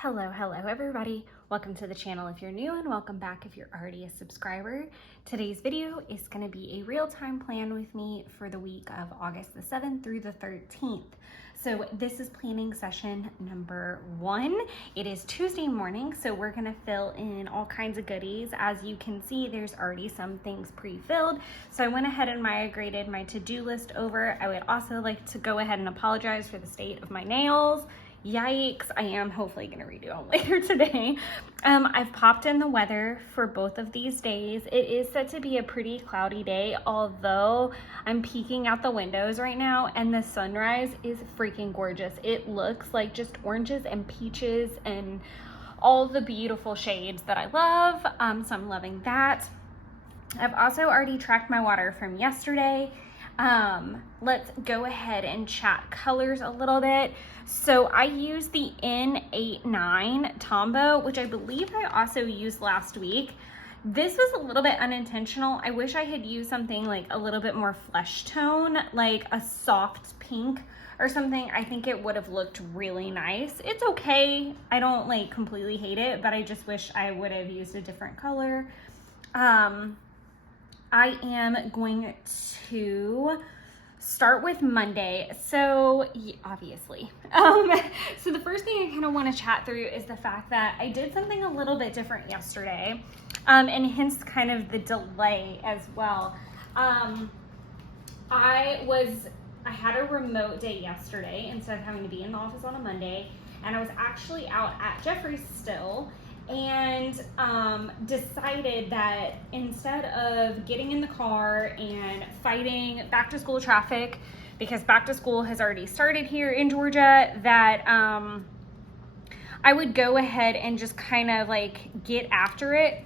Hello everybody. Welcome to the channel if you're new, and welcome back if you're already a subscriber. Today's video is going to be a real-time plan with me for the week of August the 7th through the 13th. So this is planning session number 1. It is Tuesday morning, so we're going to fill in all kinds of goodies. As you can see, there's already some things pre-filled. So I went ahead and migrated my to-do list over. I would also like to go ahead and apologize for the state of my nails. Yikes, I am hopefully gonna redo them later today. I've popped in the weather for both of these days. It is set to be a pretty cloudy day, although I'm peeking out the windows right now and the sunrise is freaking gorgeous. It looks like just oranges and peaches and all the beautiful shades that I love, so I'm loving that. I've also already tracked my water from yesterday. Let's go ahead and chat colors a little bit. So I used the N89 Tombow, which I believe I also used last week. This was a little bit unintentional. I wish I had used something like a little bit more flesh tone, like a soft pink or something. I think it would have looked really nice. It's okay. I don't like completely hate it, but I just wish I would have used a different color. I am going to start with Monday. So obviously, so the first thing I kind of want to chat through is the fact that I did something a little bit different yesterday, and hence kind of the delay as well. I had a remote day yesterday instead of having to be in the office on a Monday, and I was actually out at Jeffrey's still, and decided that instead of getting in the car and fighting back to school traffic, because back to school has already started here in Georgia, that I would go ahead and just kind of like get after it.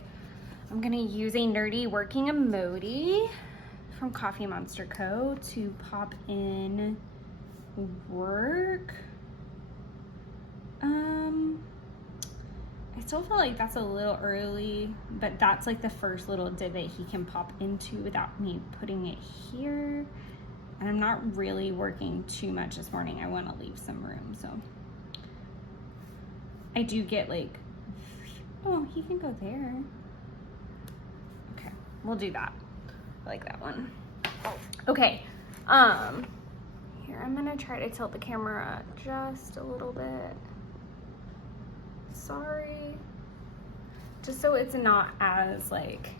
I'm gonna use a nerdy working emoji from Coffee Monster Co. to pop in work. I still feel like that's a little early, but that's like the first little divot he can pop into without me putting it here. And I'm not really working too much this morning. I want to leave some room, so I do get like, oh, he can go there. Okay, we'll do that. I like that one. Okay, here, I'm gonna try to tilt the camera just a little bit. Sorry, just so it's not as like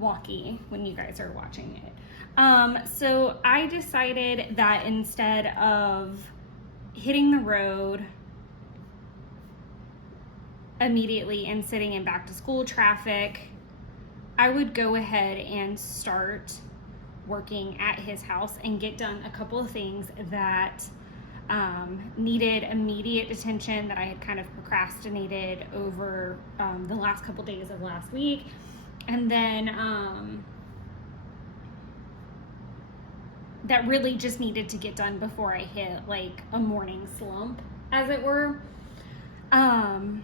wonky when you guys are watching it. So I decided that instead of hitting the road immediately and sitting in back to school traffic, I would go ahead and start working at his house and get done a couple of things that needed immediate attention that I had kind of procrastinated over the last couple days of last week. And then that really just needed to get done before I hit like a morning slump, as it were. And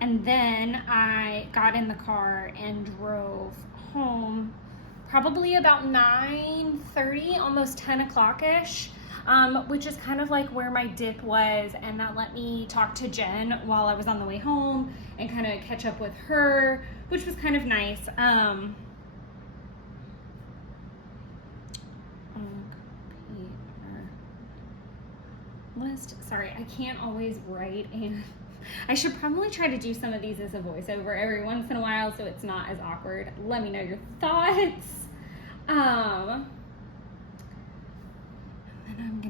then I got in the car and drove home probably about 9:30, almost 10 o'clock-ish, which is kind of like where my dip was, and that let me talk to Jen while I was on the way home and kind of catch up with her, which was kind of nice. List. Sorry, I can't always write, and I should probably try to do some of these as a voiceover every once in a while so it's not as awkward. Let me know your thoughts. And then I'm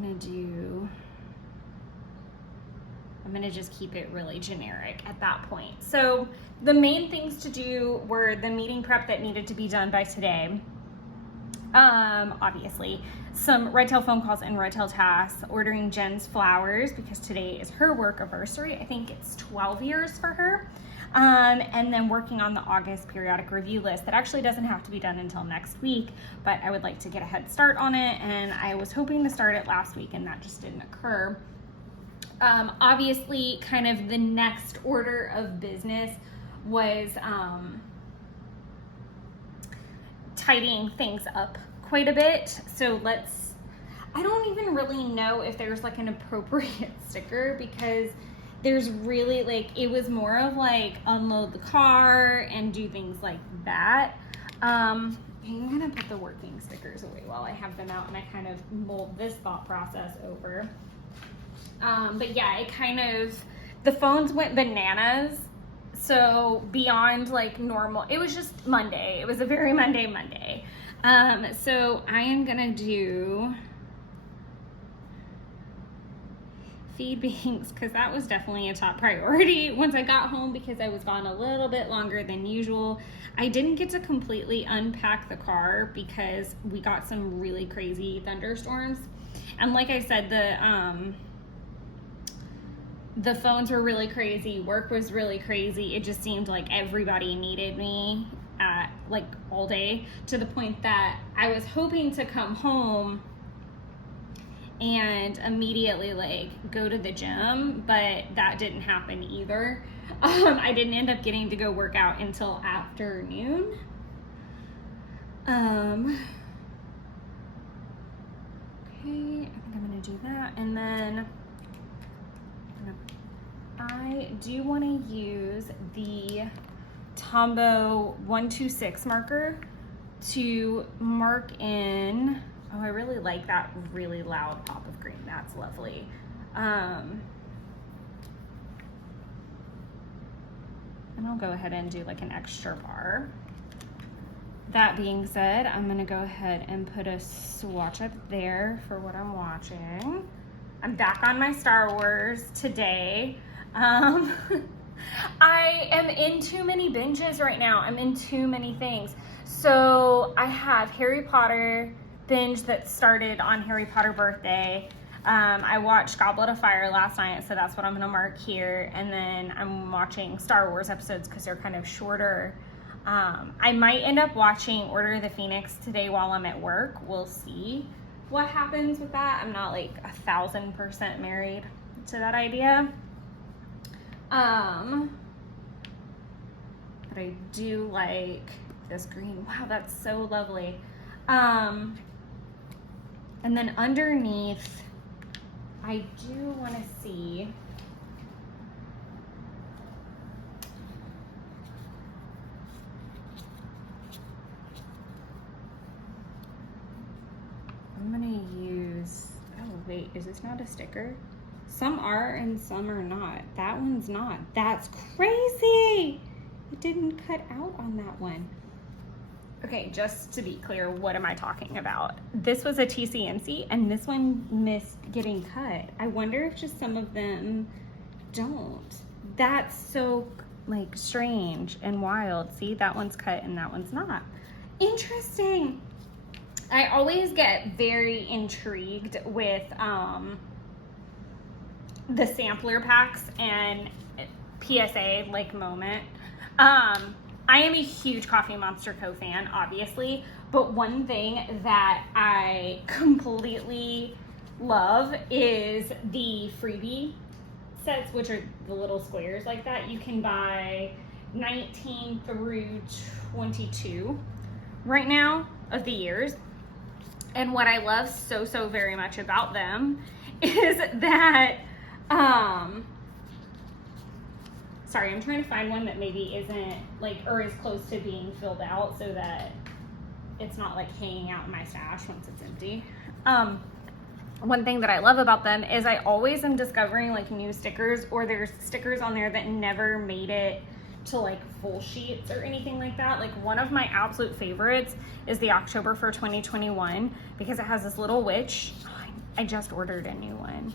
gonna just keep it really generic at that point. So the main things to do were the meeting prep that needed to be done by today. Obviously, some Redtail phone calls and Redtail tasks, ordering Jen's flowers because today is her work anniversary. I think it's 12 years for her. And then working on the August periodic review list that actually doesn't have to be done until next week, but I would like to get a head start on it. And I was hoping to start it last week and that just didn't occur. Obviously, kind of the next order of business was tidying things up quite a bit. So I don't even really know if there's like an appropriate sticker, because there's really like, it was more of like unload the car and do things like that. I'm gonna put the working stickers away while I have them out and I kind of mold this thought process over. But yeah, it kind of, the phones went bananas. So beyond like normal, it was just Monday. It was a very Monday. So I am gonna do feed beings, because that was definitely a top priority once I got home, because I was gone a little bit longer than usual. I didn't get to completely unpack the car because we got some really crazy thunderstorms. And like I said, the phones were really crazy, work was really crazy. It just seemed like everybody needed me like all day, to the point that I was hoping to come home and immediately like go to the gym, but that didn't happen either. I didn't end up getting to go work out until afternoon. Okay, I think I'm gonna do that, and then I do want to use the Tombow 126 marker to mark in. Oh, I really like that really loud pop of green. That's lovely. And I'll go ahead and do like an extra bar. That being said, I'm gonna go ahead and put a swatch up there for what I'm watching. I'm back on my Star Wars today. I am in too many binges right now. I'm in too many things. So I have Harry Potter binge that started on Harry Potter birthday. I watched Goblet of Fire last night, so that's what I'm gonna mark here. And then I'm watching Star Wars episodes because they're kind of shorter. I might end up watching Order of the Phoenix today while I'm at work. We'll see what happens with that. I'm not like 1,000% married to that idea. But I do like this green. Wow, that's so lovely. And then underneath, I do want to see I'm gonna use, oh wait, is this not a sticker? Some are and some are not. That one's not. That's crazy. It didn't cut out on that one. Okay, just to be clear, what am I talking about? This was a TCMC and this one missed getting cut. I wonder if just some of them don't. That's so like strange and wild. See, that one's cut and that one's not. Interesting. I always get very intrigued with the sampler packs and PSA like moment. I am a huge Coffee Monster Co. fan, obviously, but one thing that I completely love is the freebie sets, which are the little squares like that. You can buy 19 through 22 right now of the years. And what I love so very much about them is that, sorry, I'm trying to find one that maybe isn't like, or is close to being filled out so that it's not like hanging out in my stash once it's empty. One thing that I love about them is I always am discovering like new stickers, or there's stickers on there that never made it to like full sheets or anything like that. Like one of my absolute favorites is the October for 2021 because it has this little witch. Oh, I just ordered a new one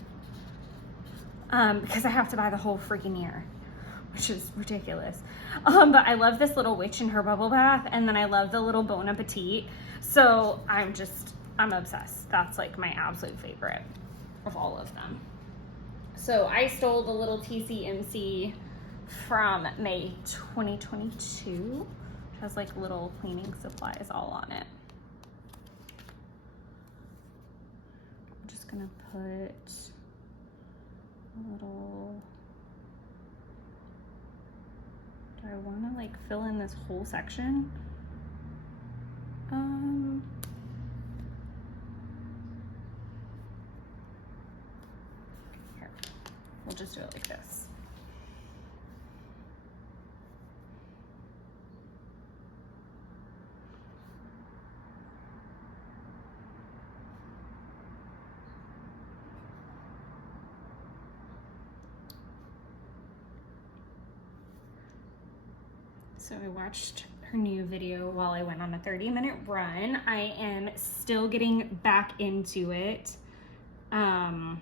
because I have to buy the whole freaking year, which is ridiculous. But I love this little witch in her bubble bath, and then I love the little Bon Appetit. So I'm obsessed. That's like my absolute favorite of all of them. So I stole the little TCMC from May 2022, which has like little cleaning supplies all on it. I'm just gonna put a little, do I wanna like fill in this whole section? we'll just do it like this. So I watched her new video while I went on a 30-minute run. I am still getting back into it. I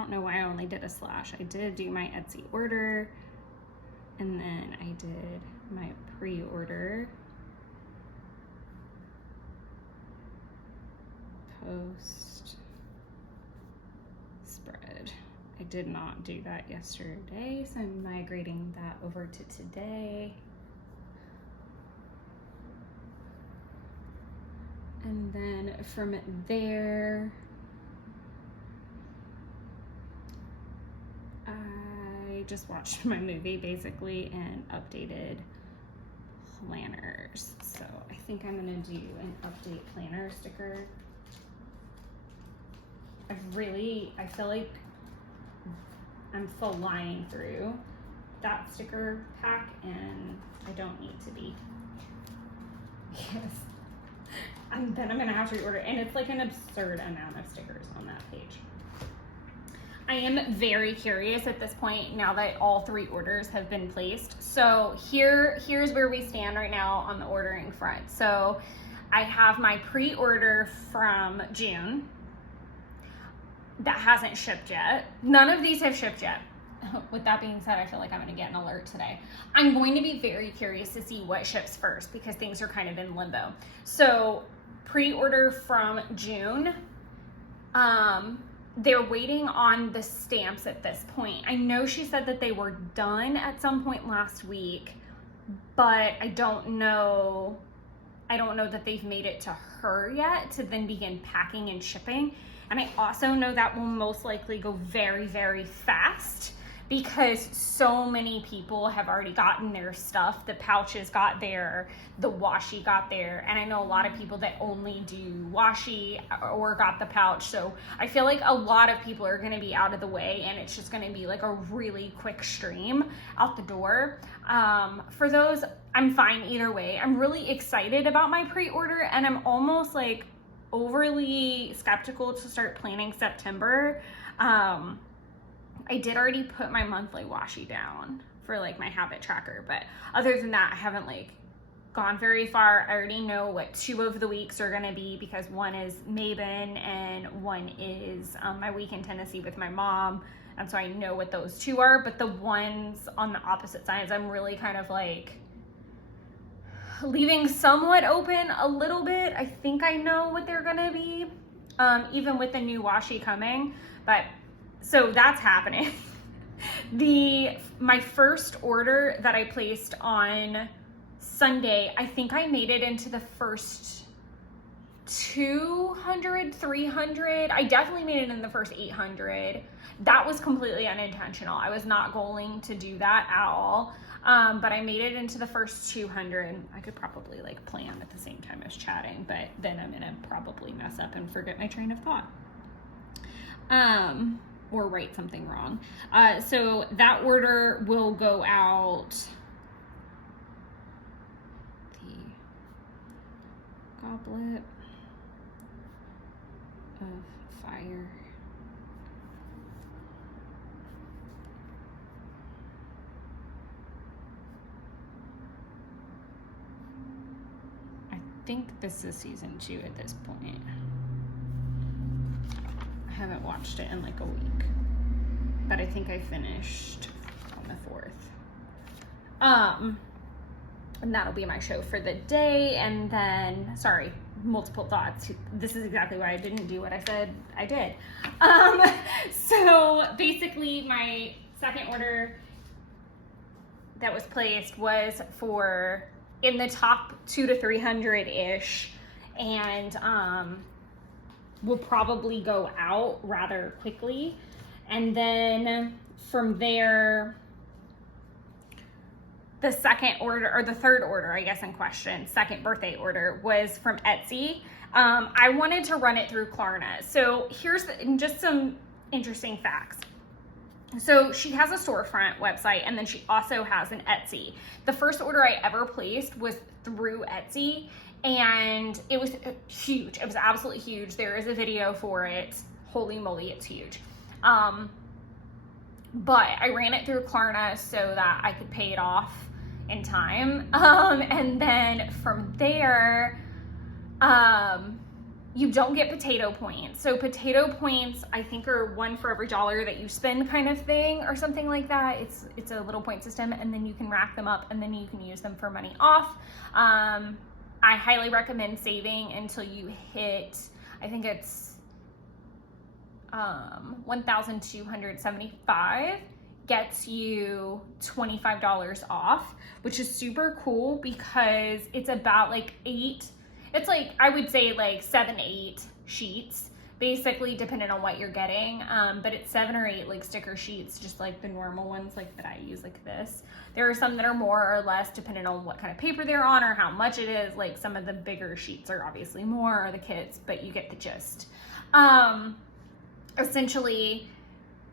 don't know why I only did a slash. I did do my Etsy order, and then I did my pre-order. Post. Spread. I did not do that yesterday, so I'm migrating that over to today. And then from there, I just watched my movie basically and updated planners. So I think I'm gonna do an update planner sticker. I feel like I'm flying through that sticker pack and I don't need to be. Yes. Then I'm gonna have to reorder, and it's like an absurd amount of stickers on that page. I am very curious at this point now that all 3 orders have been placed. So here's where we stand right now on the ordering front. So I have my pre-order from June that hasn't shipped yet. None of these have shipped yet. With that being said, I feel like I'm gonna get an alert today. I'm going to be very curious to see what ships first because things are kind of in limbo. So pre-order from June, they're waiting on the stamps at this point. I know she said that they were done at some point last week, but I don't know that they've made it to her yet to then begin packing and shipping. And I also know that will most likely go very, very fast because so many people have already gotten their stuff. The pouches got there, the washi got there, and I know a lot of people that only do washi or got the pouch. So I feel like a lot of people are gonna be out of the way and it's just gonna be like a really quick stream out the door. For those, I'm fine either way. I'm really excited about my pre-order and I'm almost like overly skeptical to start planning September. I did already put my monthly washi down for like my habit tracker, but other than that, I haven't like gone very far. I already know what 2 of the weeks are gonna be because one is Mabon and one is my week in Tennessee with my mom. And so I know what those 2 are, but the ones on the opposite sides, I'm really kind of like leaving somewhat open a little bit. I think I know what they're gonna be, even with the new washi coming, but so that's happening. My first order that I placed on Sunday, I think I made it into the first 200, 300. I definitely made it in the first 800. That was completely unintentional. I was not going to do that at all. But I made it into the first 200. I could probably like plan at the same time as chatting, but then I'm gonna probably mess up and forget my train of thought. Or write something wrong. So that order will go out. The Goblet of Fire. I think this is season 2 at this point. I haven't watched it in like a week, but I think I finished on the 4th. And that'll be my show for the day. And then, sorry, multiple thoughts. This is exactly why I didn't do what I said I did. So basically my second order that was placed was for in the top 200 to 300-ish. And, will probably go out rather quickly. And then from there, the second order, or the third order, I guess in question, second birthday order, was from Etsy. I wanted to run it through Klarna. So here's just some interesting facts. So she has a storefront website, and then she also has an Etsy. The first order I ever placed was through Etsy, and it was huge. It was absolutely huge. There is a video for it. Holy moly, it's huge. But I ran it through Klarna so that I could pay it off in time. And then from there, you don't get potato points. So potato points, I think, are one for every $1 that you spend, kind of thing, or something like that. It's a little point system, and then you can rack them up, and then you can use them for money off. I highly recommend saving until you hit, I think it's 1,275 gets you $25 off, which is super cool because it's about like it's like, I would say like 7, 8 sheets, basically, depending on what you're getting. But it's 7 or 8 like sticker sheets, just like the normal ones like that I use, like this. There are some that are more or less depending on what kind of paper they're on or how much it is. Like some of the bigger sheets are obviously more, or the kits, but you get the gist. Essentially,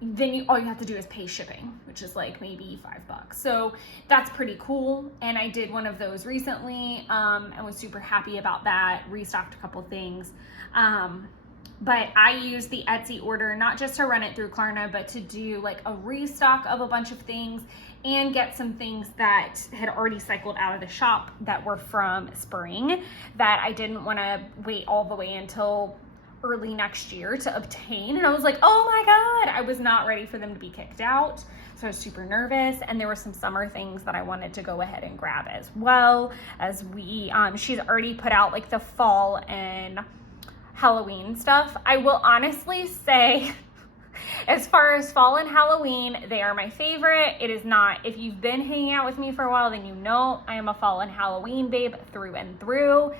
then all you have to do is pay shipping, which is like maybe $5. So that's pretty cool. And I did one of those recently, and was super happy about that. Restocked a couple things. But I used the Etsy order, not just to run it through Klarna, but to do like a restock of a bunch of things and get some things that had already cycled out of the shop that were from spring that I didn't want to wait all the way until early next year to obtain. And I was like, oh my God, I was not ready for them to be kicked out. So I was super nervous. And there were some summer things that I wanted to go ahead and grab as well, as she's already put out like the fall and Halloween stuff. I will honestly say, as far as fall and Halloween, they are my favorite. It is not, if you've been hanging out with me for a while, then you know I am a fall and Halloween babe through and through.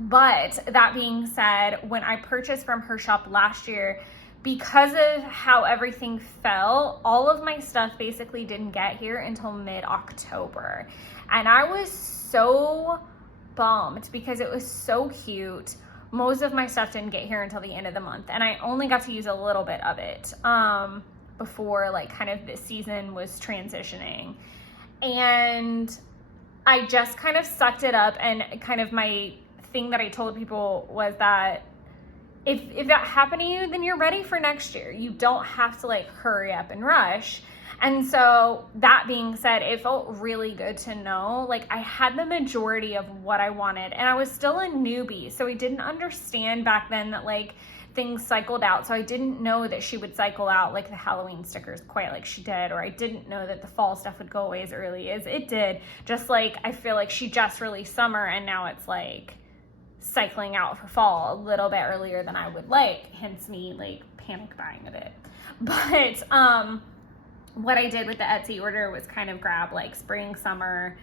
But that being said, when I purchased from her shop last year, because of how everything fell, all of my stuff basically didn't get here until mid-October. And I was so bummed because it was so cute. Most of my stuff didn't get here until the end of the month, and I only got to use a little bit of it before like kind of this season was transitioning. And I just kind of sucked it up, and kind of my thing that I told people was that if that happened to you, then you're ready for next year. You don't have to like hurry up and rush. And so that being said, it felt really good to know like I had the majority of what I wanted, and I was still a newbie, so I didn't understand back then that like things cycled out. So I didn't know that she would cycle out like the Halloween stickers quite like she did, or I didn't know that the fall stuff would go away as early as it did. Just like I feel like she just released summer, and now it's like cycling out for fall a little bit earlier than I would like, hence me like panic buying a bit. But what I did with the Etsy order was kind of grab like spring, summer,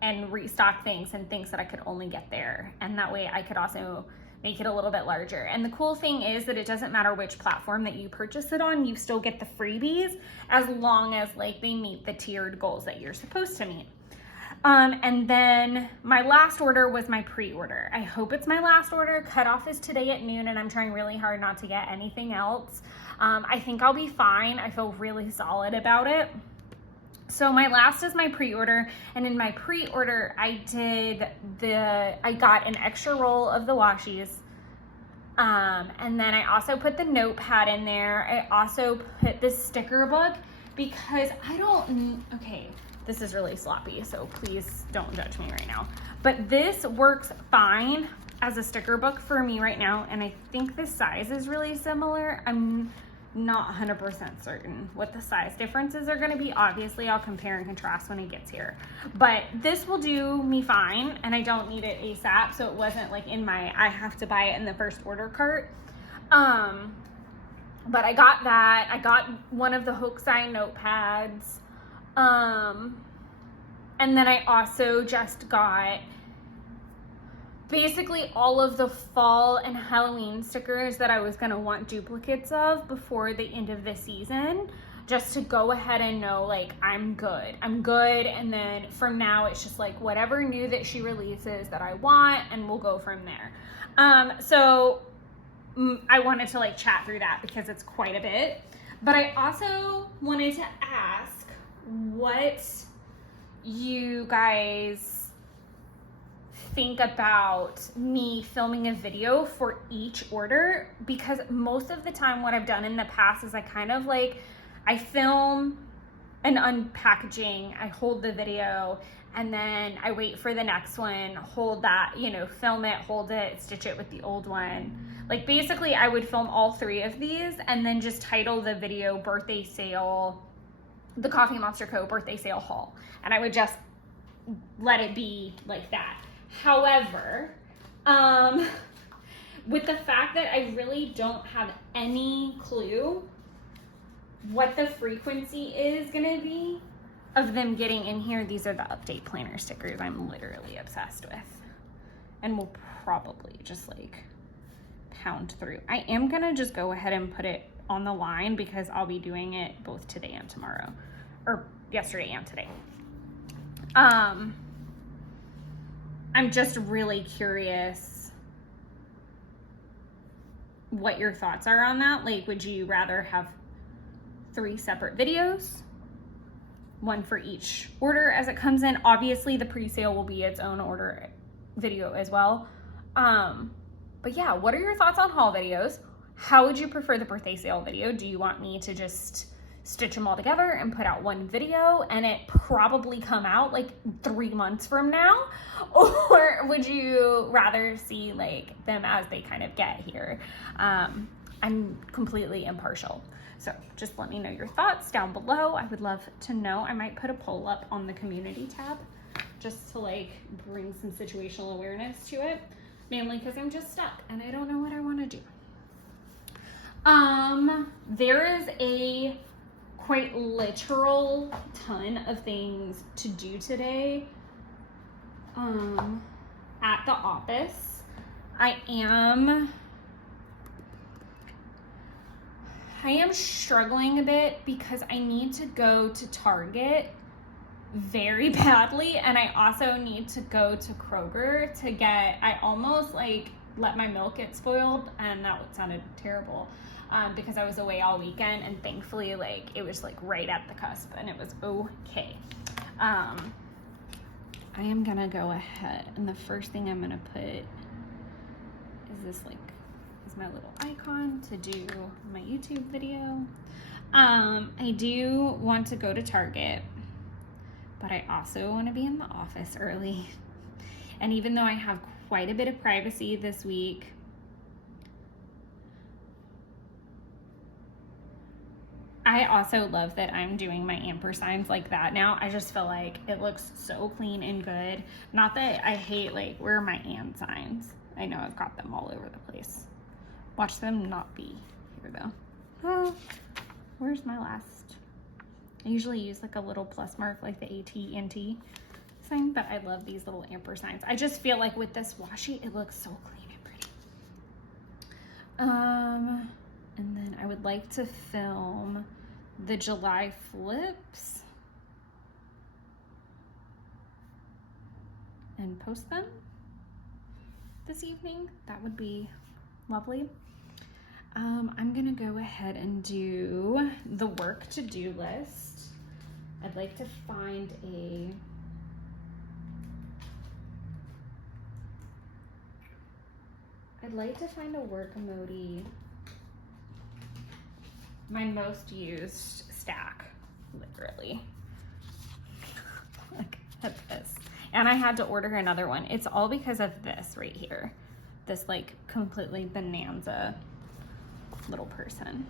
and restock things and things that I could only get there, and that way I could also make it a little bit larger. And the cool thing is that it doesn't matter which platform that you purchase it on, you still get the freebies as long as like they meet the tiered goals that you're supposed to meet. And then my last order was my pre-order. I hope it's my last order. Cutoff is today at noon, and I'm trying really hard not to get anything else. I think I'll be fine. I feel really solid about it. So my last is my pre-order, and in my pre-order, I got an extra roll of the washies. And then I also put the notepad in there. I also put this sticker book because okay, this is really sloppy, so please don't judge me right now. But this works fine as a sticker book for me right now, and I think the size is really similar. I'm not 100% certain what the size differences are gonna be. Obviously, I'll compare and contrast when it gets here. But this will do me fine, and I don't need it ASAP, so it wasn't like in my, I have to buy it in the first order cart. But I got that. I got one of the Hokusai notepads. And then I also just got basically all of the fall and Halloween stickers that I was gonna want duplicates of before the end of the season, just to go ahead and know like I'm good. And then from now it's just like whatever new that she releases that I want, and we'll go from there. So I wanted to like chat through that because it's quite a bit. But I also wanted to ask what you guys think about me filming a video for each order, because most of the time what I've done in the past is I kind of like, I film an unpackaging, I hold the video, and then I wait for the next one, hold that, you know, film it, hold it, stitch it with the old one. Like basically I would film all 3 of these and then just title the video birthday sale, the Coffee Monster Co. birthday sale haul. And I would just let it be like that. However, with the fact that I really don't have any clue what the frequency is gonna be of them getting in here, these are the update planner stickers I'm literally obsessed with. And we'll probably just like pound through. I am gonna just go ahead and put it on the line because I'll be doing it both today and tomorrow, or yesterday and today. I'm just really curious what your thoughts are on that. Like, would you rather have 3 separate videos, one for each order as it comes in? Obviously the pre-sale will be its own order video as well. But yeah, what are your thoughts on haul videos? How would you prefer the birthday sale video? Do you want me to just stitch them all together and put out one video and it probably come out like 3 months from now? Or would you rather see like them as they kind of get here? I'm completely impartial. So just let me know your thoughts down below. I would love to know. I might put a poll up on the community tab just to like bring some situational awareness to it, mainly because I'm just stuck and I don't know what I want to do. There is a quite literal ton of things to do today at the office. I am struggling a bit because I need to go to Target very badly, and I also need to go to Kroger to get, I almost like let my milk get spoiled, and that sounded terrible because I was away all weekend, and thankfully like it was like right at the cusp and it was okay. I am gonna go ahead, and the first thing I'm gonna put is this like is my little icon to do my YouTube video. I do want to go to Target, but I also want to be in the office early. And even though I have quite a bit of privacy this week, I also love that I'm doing my ampersigns like that now. I just feel like it looks so clean and good. Not that I hate, like, where are my and signs? I know I've got them all over the place. Watch them not be here though. Oh, where's my last? I usually use like a little plus mark like the AT&T sign, but I love these little ampersigns. I just feel like with this washi, it looks so clean and pretty. And then I would like to film the July flips and post them this evening. That would be lovely. I'm gonna go ahead and do the work to-do list. I'd like to find a work emoji. My most used stack, literally. Look at this. And I had to order another one. It's all because of this right here. This like completely bonanza little person.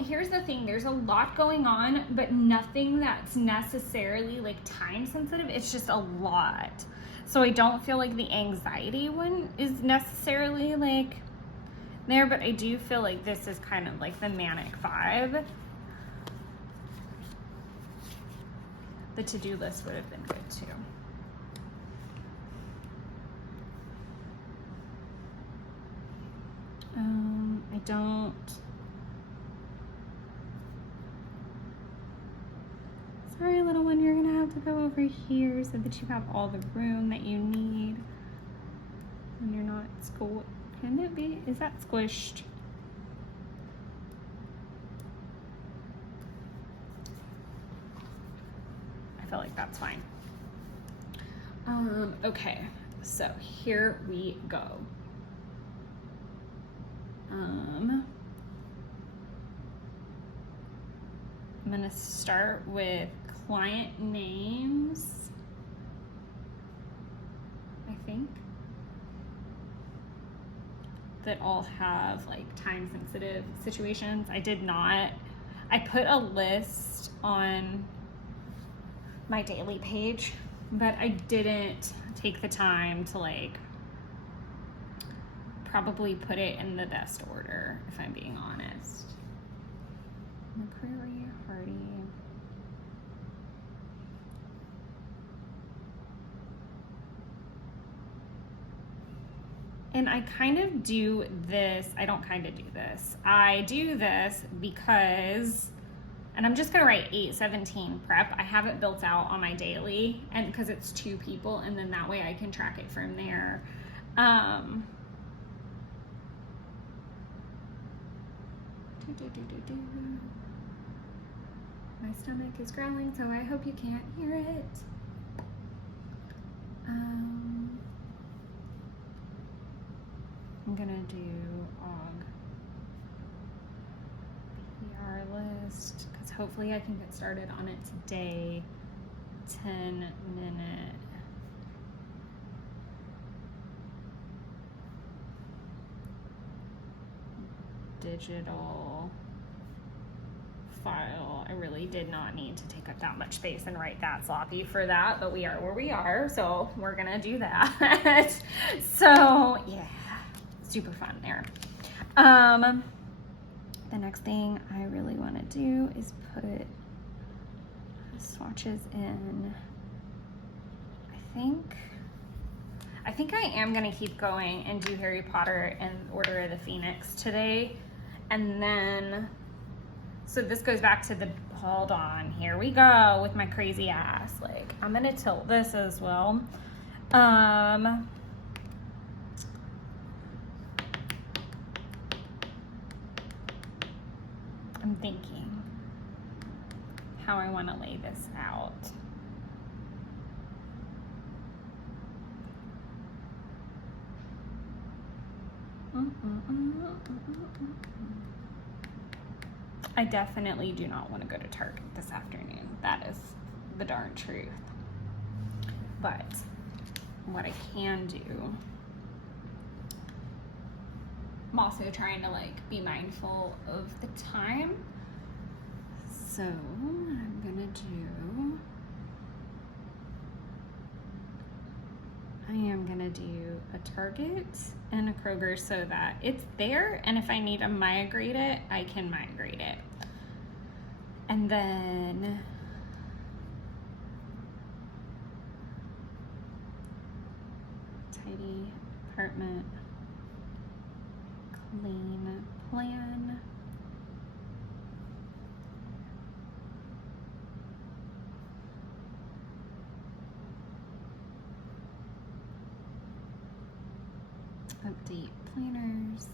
Here's the thing, there's a lot going on, but nothing that's necessarily like time sensitive. It's just a lot. So I don't feel like the anxiety one is necessarily like there, but I do feel like this is kind of like the manic vibe. The to-do list would have been good too. I don't. Sorry, little one, you're gonna have to go over here so that you have all the room that you need. And you're not can it be? Is that squished? I feel like that's fine. Okay, so here we go. I'm gonna start with client names, I think, that all have like time sensitive situations. I put a list on my daily page, but I didn't take the time to like probably put it in the best order, if I'm being honest. McCreary, Hardy. And I kind of do this, I do this because, and I'm just gonna write 8:17 prep. I have it built out on my daily, and because it's 2 people, and then that way I can track it from there. My stomach is growling, so I hope you can't hear it. I'm gonna do OG PR list, because hopefully I can get started on it today. 10-minute digital file. I really did not need to take up that much space and write that sloppy for that, but we are where we are, so we're gonna do that. So yeah, super fun there. The next thing I really want to do is put swatches in. I think I am gonna keep going and do Harry Potter and Order of the Phoenix today. And then, so this goes back to the, hold on, here we go with my crazy ass. Like, I'm gonna tilt this as well. I'm thinking how I want to lay this out. I definitely do not want to go to Target this afternoon. That is the darn truth. But what I can do, I'm also trying to like be mindful of the time. So I'm gonna do, I am gonna do a Target and a Kroger so that it's there, and if I need to migrate it, I can migrate it. And then tidy apartment, clean plan. Update planners.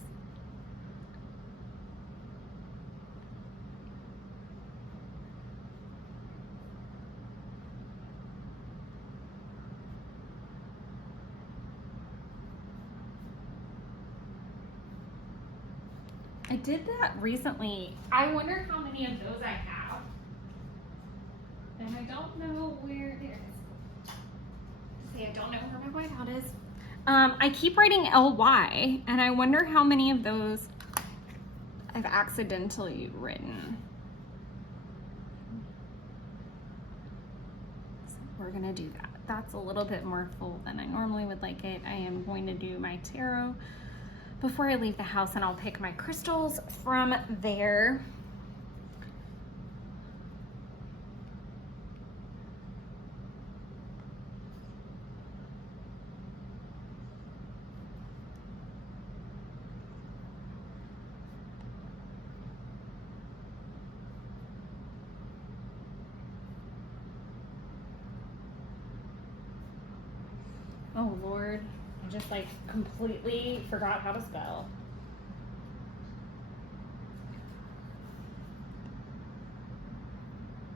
I did that recently. I wonder how many of those I have. And I don't know where it is. See, I don't know where my whiteout is. I keep writing LY, and I wonder how many of those I've accidentally written. So we're gonna do that. That's a little bit more full than I normally would like it. I am going to do my tarot before I leave the house, and I'll pick my crystals from there. Oh Lord, I just like completely forgot how to spell.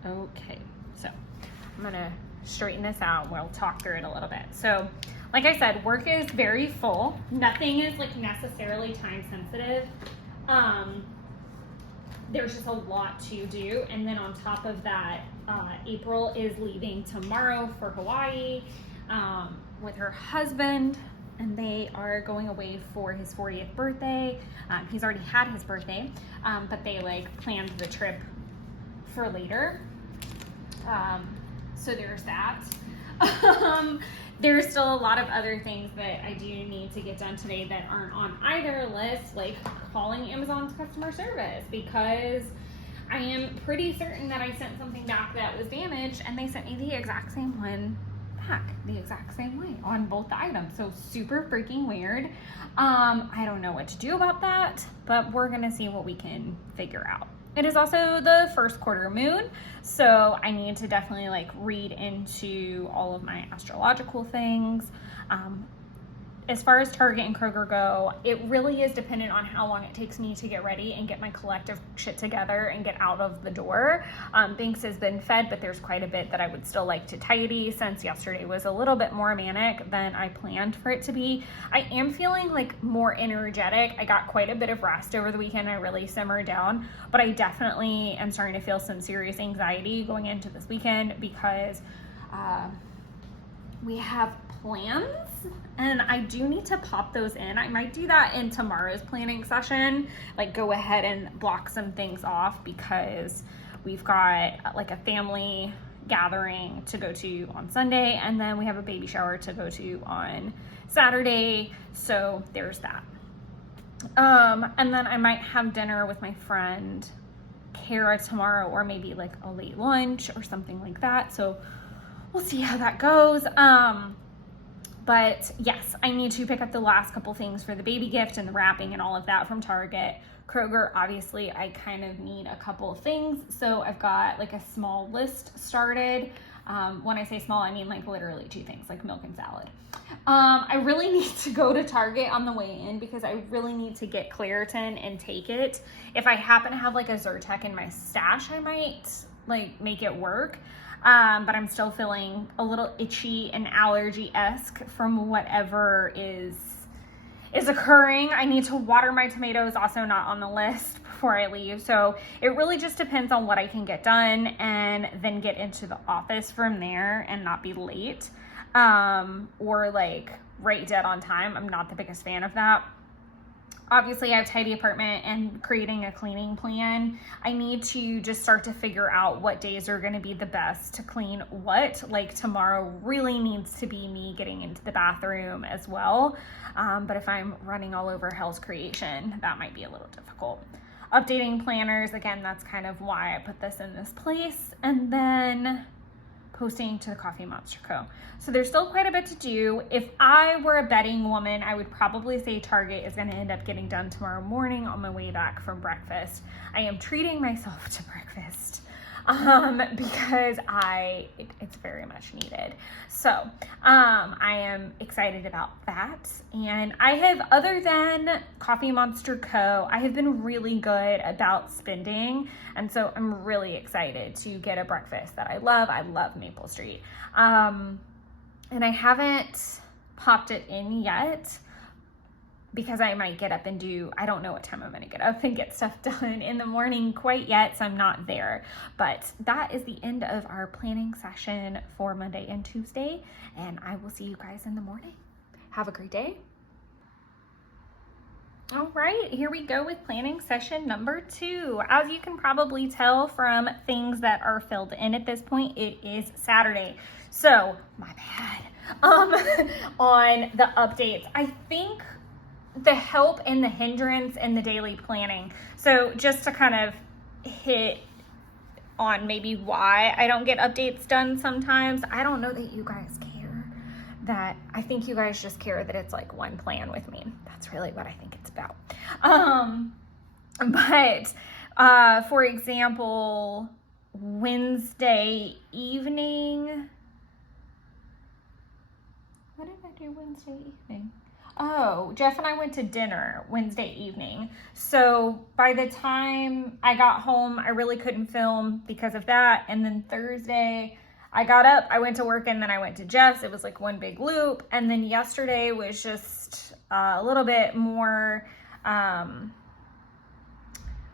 Okay, so I'm gonna straighten this out and we'll talk through it a little bit. So like I said, work is very full. Nothing is like necessarily time sensitive. There's just a lot to do. And then on top of that, April is leaving tomorrow for Hawaii with her husband, and they are going away for his 40th birthday. He's already had his birthday, but they like planned the trip for later. So there's that. There's still a lot of other things that I do need to get done today that aren't on either list, like calling Amazon's customer service, because I am pretty certain that I sent something back that was damaged and they sent me the exact same one back the exact same way on both the items. So super freaking weird. I don't know what to do about that, but we're gonna see what we can figure out. It is also the first quarter moon, so I need to definitely like read into all of my astrological things. As far as Target and Kroger go, it really is dependent on how long it takes me to get ready and get my collective shit together and get out of the door. Thanks has been fed, but there's quite a bit that I would still like to tidy since yesterday was a little bit more manic than I planned for it to be. I am feeling like more energetic. I got quite a bit of rest over the weekend. I really simmered down, but I definitely am starting to feel some serious anxiety going into this weekend because we have plans and I do need to pop those in. I might do that in tomorrow's planning session, like go ahead and block some things off because we've got like a family gathering to go to on Sunday, and then we have a baby shower to go to on Saturday. So there's that. And then I might have dinner with my friend Kara tomorrow, or maybe like a late lunch or something like that. So we'll see how that goes. But yes, I need to pick up the last couple things for the baby gift and the wrapping and all of that from Target. Kroger, obviously, I kind of need a couple of things. So I've got like a small list started. When I say small, I mean like literally 2 things, like milk and salad. I really need to go to Target on the way in because I really need to get Claritin and take it. If I happen to have like a Zyrtec in my stash, I might like make it work. But I'm still feeling a little itchy and allergy-esque from whatever is occurring. I need to water my tomatoes, also not on the list before I leave. So it really just depends on what I can get done and then get into the office from there and not be late, or like right dead on time. I'm not the biggest fan of that. Obviously, I have tidy apartment and creating a cleaning plan. I need to just start to figure out what days are going to be the best to clean what. Like tomorrow really needs to be me getting into the bathroom as well. But if I'm running all over Hell's Creation, that might be a little difficult. Updating planners, again, that's kind of why I put this in this place. And then posting to the Coffee Monster Co. So there's still quite a bit to do. If I were a betting woman, I would probably say Target is going to end up getting done tomorrow morning on my way back from breakfast. I am treating myself to breakfast because it's very much needed. So I am excited about that. And I have, other than Coffee Monster Co., I have been really good about spending. And so I'm really excited to get a breakfast that I love. I love Maple Street. And I haven't popped it in yet because I might get up and I don't know what time I'm gonna get up and get stuff done in the morning quite yet, so I'm not there. But that is the end of our planning session for Monday and Tuesday, and I will see you guys in the morning. Have a great day. All right, here we go with planning session number 2. As you can probably tell from things that are filled in at this point, it is Saturday. So, my bad. On the updates, I think the help and the hindrance and the daily planning. So just to kind of hit on maybe why I don't get updates done sometimes. I don't know that you guys care. I think you guys just care that it's like one plan with me. That's really what I think it's about. But for example, Wednesday evening, what did I do? do Wednesday evening? Oh, Jeff and I went to dinner Wednesday evening. So by the time I got home, I really couldn't film because of that. And then Thursday, I got up, I went to work, and then I went to Jeff's. It was like one big loop. And then yesterday was just a little bit more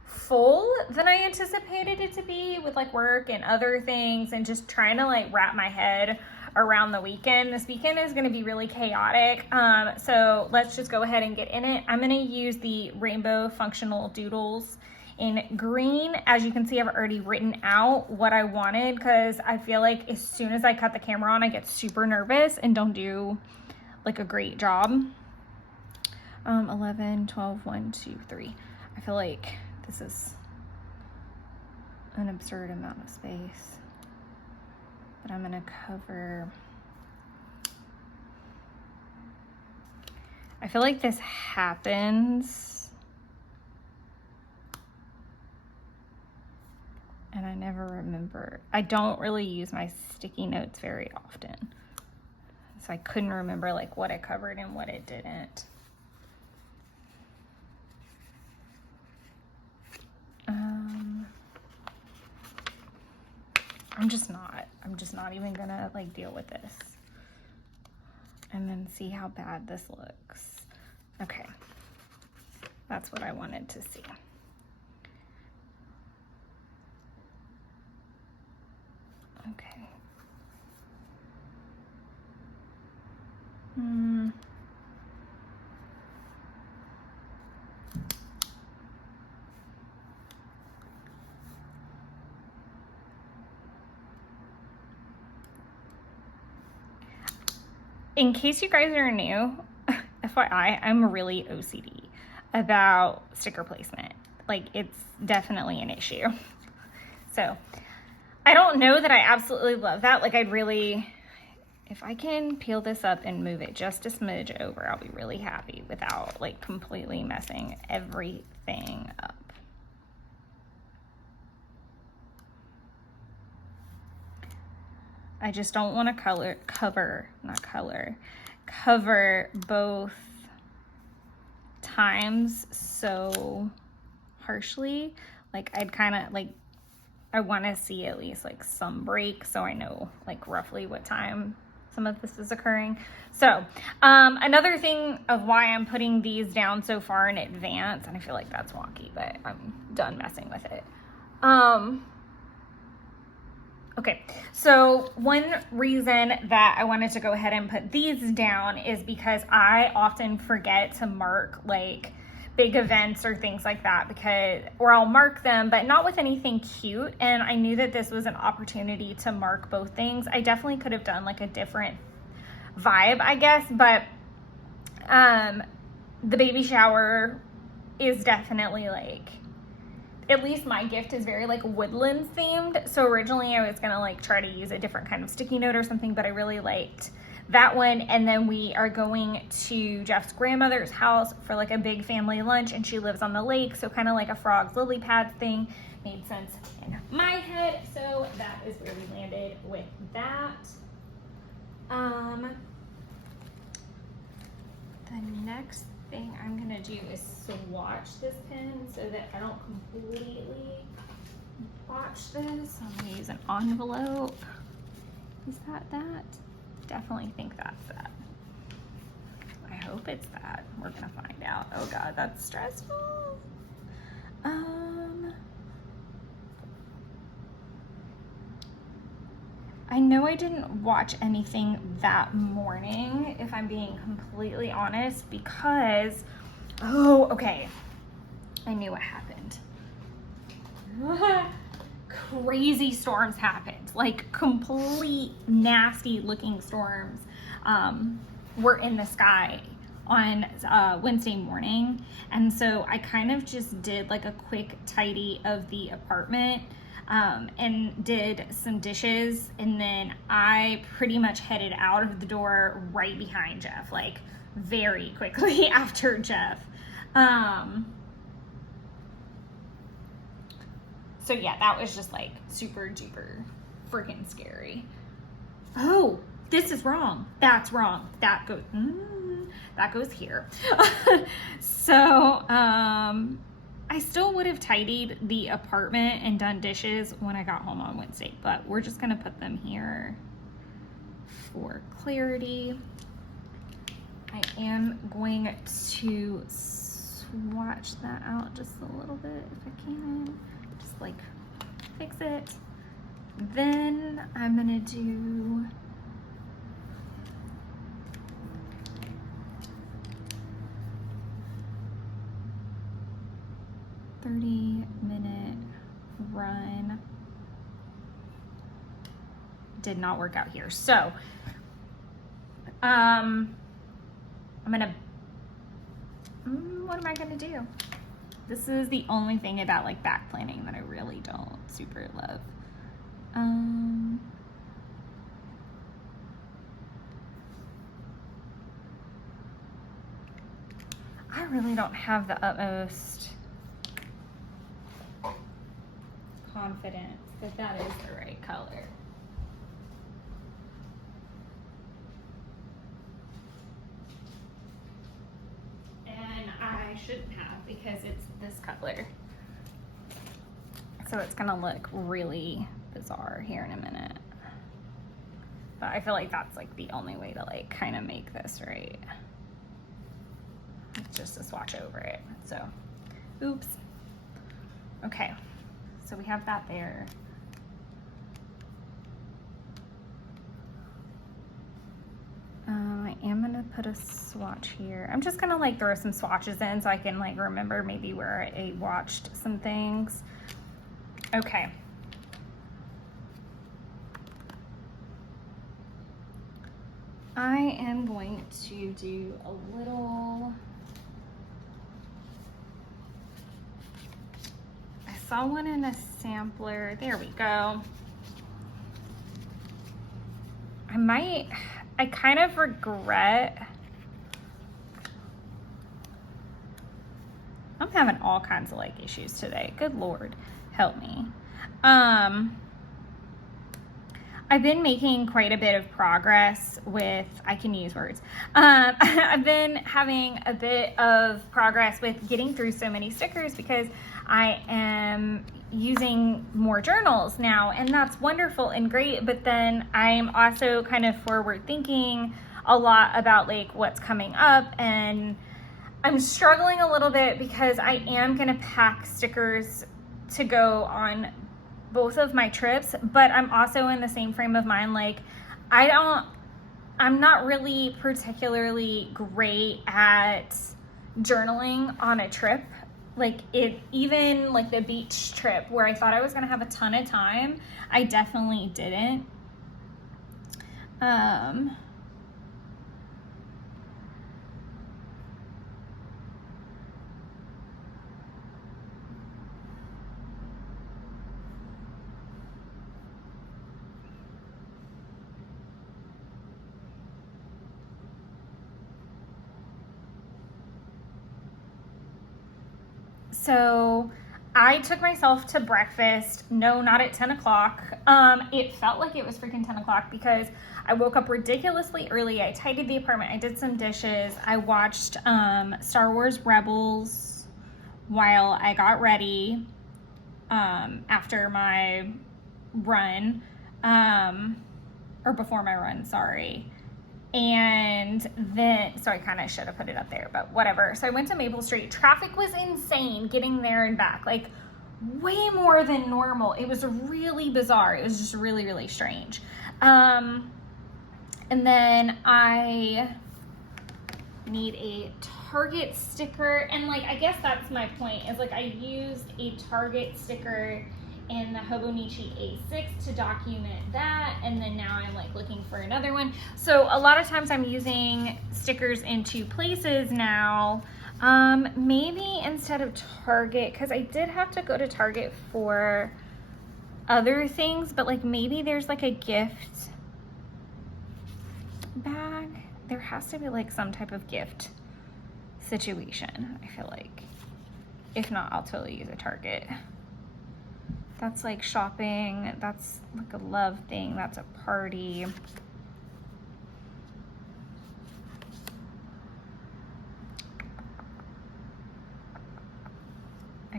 full than I anticipated it to be with like work and other things and just trying to like wrap my head around the weekend. This weekend is going to be really chaotic. So let's just go ahead and get in it. I'm going to use the Rainbow Functional Doodles in green. As you can see, I've already written out what I wanted because I feel like as soon as I cut the camera on, I get super nervous and don't do like a great job. 11, 12, 1, 2, 3. I feel like this is an absurd amount of space, but I'm gonna cover. I feel like this happens, and I never remember. I don't really use my sticky notes very often, so I couldn't remember like what it covered and what it didn't. I'm just not even gonna like deal with this and then see how bad this looks. Okay, that's what I wanted to see. Okay. In case you guys are new, FYI, I'm really OCD about sticker placement. Like, it's definitely an issue. So, I don't know that I absolutely love that. Like, I'd really, if I can peel this up and move it just a smidge over, I'll be really happy without, like, completely messing everything up. I just don't want to cover both times so harshly. Like, I'd kind of like, I want to see at least like some break so I know like roughly what time some of this is occurring. So another thing of why I'm putting these down so far in advance, and I feel like that's wonky, but I'm done messing with it. Okay, so one reason that I wanted to go ahead and put these down is because I often forget to mark like big events or things like that, or I'll mark them, but not with anything cute. And I knew that this was an opportunity to mark both things. I definitely could have done like a different vibe, I guess, but the baby shower is definitely like, at least my gift is very like woodland themed. So originally I was gonna like try to use a different kind of sticky note or something, but I really liked that one. And then we are going to Jeff's grandmother's house for like a big family lunch, and she lives on the lake, so kind of like a frogs lily pads thing made sense in my head. So that is where we landed with that. The next thing I'm gonna do is swatch this pen so that I don't completely botch this. I'm gonna use an envelope. Is that? Definitely think that's that. I hope it's that. We're gonna find out. Oh God, that's stressful. I know I didn't watch anything that morning, if I'm being completely honest, because, oh, okay, I knew what happened. Crazy storms happened, like complete nasty looking storms were in the sky on Wednesday morning. And so I kind of just did like a quick tidy of the apartment and did some dishes, and then I pretty much headed out of the door right behind Jeff, like very quickly after Jeff. So yeah, that was just like super duper freaking scary. Oh, this is wrong. That's wrong. That goes here. So, I still would have tidied the apartment and done dishes when I got home on Wednesday, but we're just gonna put them here for clarity. I am going to swatch that out just a little bit if I can. Just like fix it. Then I'm gonna do a 30-minute run. Did not work out here. So I'm gonna, what am I gonna do? This is the only thing about like back planning that I really don't super love. I really don't have the utmost confidence that that is the right color. And I shouldn't have because it's this color. So it's gonna look really bizarre here in a minute. But I feel like that's like the only way to like kind of make this right. It's just to swatch over it. So, oops. Okay, so we have that there. I am gonna put a swatch here. I'm just gonna like throw some swatches in so I can like remember maybe where I watched some things. Okay. I am going to do a little, I saw one in a sampler. There we go. I kind of regret, I'm having all kinds of like issues today. Good Lord, help me. I've been making quite a bit of progress with, I can use words. I've been having a bit of progress with getting through so many stickers because I am using more journals now, and that's wonderful and great. But then I'm also kind of forward thinking a lot about like what's coming up, and I'm struggling a little bit because I am gonna pack stickers to go on both of my trips, but I'm also in the same frame of mind. Like I'm not really particularly great at journaling on a trip. Like even like the beach trip where I thought I was gonna have a ton of time, I definitely didn't. So I took myself to breakfast. No, not at 10 o'clock. It felt like it was freaking 10 o'clock because I woke up ridiculously early. I tidied the apartment. I did some dishes. I watched Star Wars Rebels while I got ready after my run, or before my run, sorry. And then, so I kind of should have put it up there, but whatever. So I went to Maple Street. Traffic was insane getting there and back, like way more than normal. It was really bizarre. It was just really, really strange. And then I need a Target sticker. And like, I guess that's my point, is like I used a Target sticker in the Hobonichi A6 to document that, and then now I'm like looking for another one. So a lot of times I'm using stickers in two places now. Maybe instead of Target, because I did have to go to Target for other things, but like maybe there's like a gift bag. There has to be like some type of gift situation, I feel like. If not, I'll totally use a Target. That's like shopping. That's like a love thing. That's a party.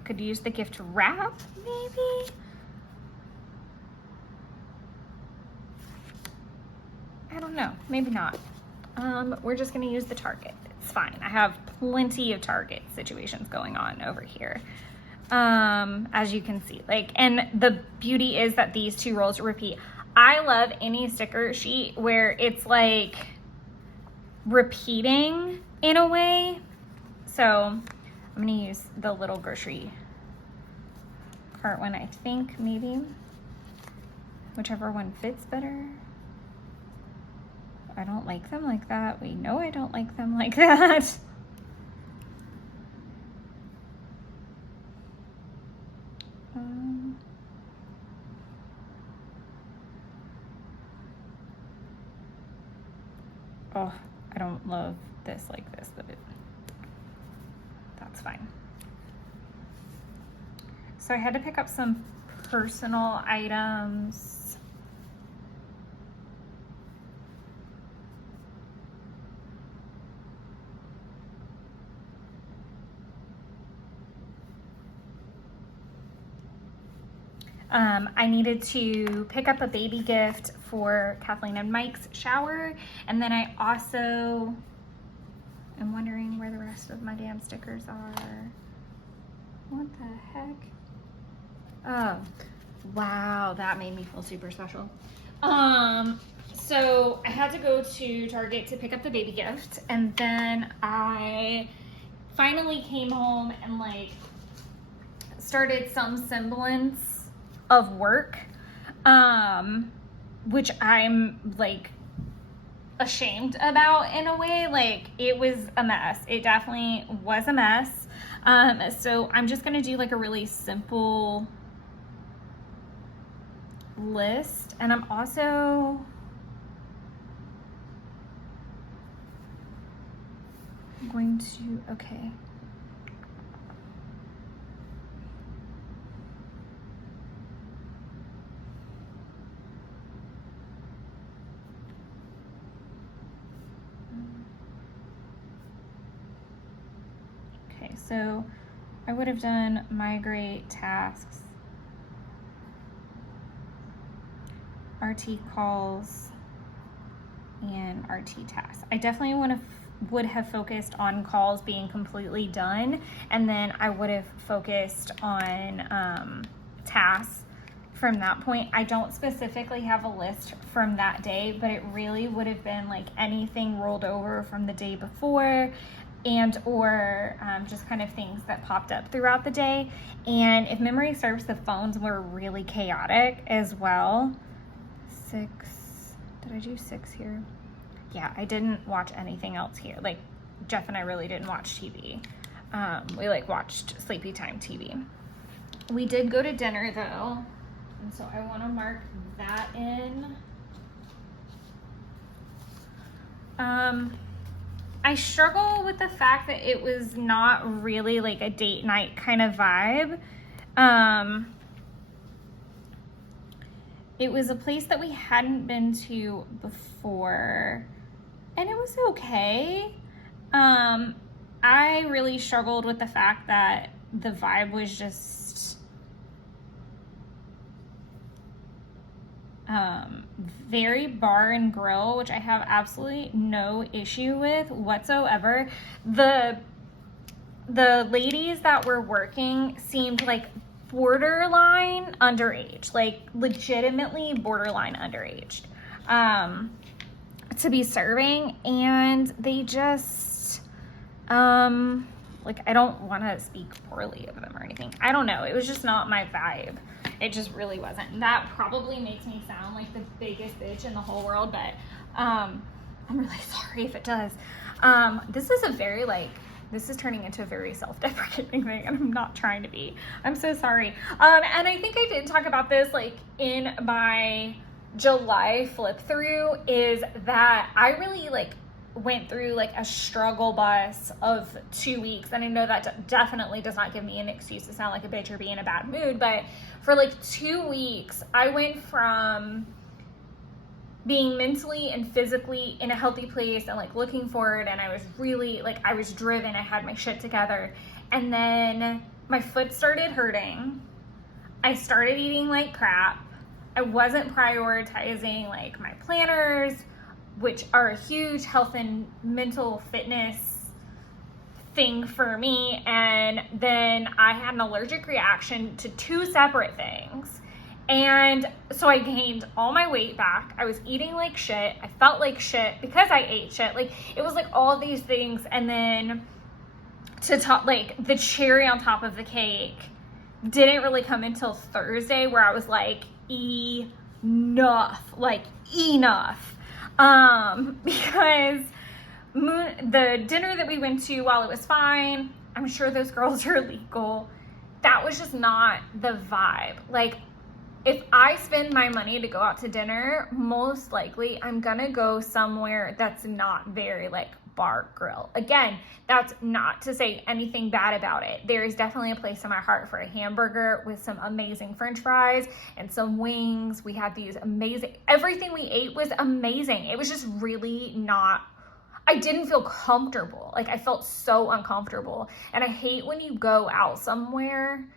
Could use the gift wrap, maybe? I don't know, maybe not. We're just gonna use the Target. It's fine. I have plenty of Target situations going on over here. As you can see, like, and the beauty is that these 2 rolls repeat. I love any sticker sheet where it's like repeating in a way. So I'm gonna use the little grocery cart one, I think, maybe. Whichever one fits better. I don't like them like that. We know I don't like them like that. Oh, I don't love this like this, but that's fine. So I had to pick up some personal items. I needed to pick up a baby gift for Kathleen and Mike's shower, and then I also am wondering where the rest of my damn stickers are. What the heck? Oh, wow, that made me feel super special. So I had to go to Target to pick up the baby gift, and then I finally came home and like started some semblance of work, which I'm like ashamed about in a way. Like, it was a mess. It definitely was a mess. So I'm just gonna do like a really simple list, and I'm also going to, okay. So I would have done migrate tasks, RT calls, and RT tasks. I definitely would have focused on calls being completely done, and then I would have focused on tasks from that point. I don't specifically have a list from that day, but it really would have been like anything rolled over from the day before, and or just kind of things that popped up throughout the day. And if memory serves, the phones were really chaotic as well. 6, did I do 6 here? Yeah, I didn't watch anything else here. Like, Jeff and I really didn't watch TV. We like watched Sleepy Time TV. We did go to dinner though, and so I want to mark that in. I struggle with the fact that it was not really like a date night kind of vibe. It was a place that we hadn't been to before, and it was okay. I really struggled with the fact that the vibe was just very bar and grill, which I have absolutely no issue with whatsoever. The ladies that were working seemed like borderline underage, like legitimately borderline underage, to be serving, and they just like, I don't want to speak poorly of them or anything. I don't know. It was just not my vibe. It just really wasn't. That probably makes me sound like the biggest bitch in the whole world, but I'm really sorry if it does. This is turning into a very self-deprecating thing, and I'm not trying to be. I'm so sorry. And I think I did talk about this like in my July flip through, is that I really like went through like a struggle bus of 2 weeks, and I know that definitely does not give me an excuse to sound like a bitch or be in a bad mood, but for like 2 weeks I went from being mentally and physically in a healthy place and like looking forward, and I was really like, I was driven, I had my shit together, and then my foot started hurting. I started eating like crap. I wasn't prioritizing like my planners, which are a huge health and mental fitness thing for me. And then I had an allergic reaction to 2 separate things. And so I gained all my weight back. I was eating like shit. I felt like shit because I ate shit. Like, it was like all these things. And then to top, like, the cherry on top of the cake didn't really come until Thursday, where I was like, enough. Because the dinner that we went to, while it was fine, I'm sure those girls are legal, that was just not the vibe. Like, if I spend my money to go out to dinner, most likely I'm gonna go somewhere that's not very like bar grill. Again, that's not to say anything bad about it. There is definitely a place in my heart for a hamburger with some amazing French fries and some wings. We had these amazing, everything we ate was amazing. It was just really not, I didn't feel comfortable. Like, I felt so uncomfortable. And I hate when you go out somewhere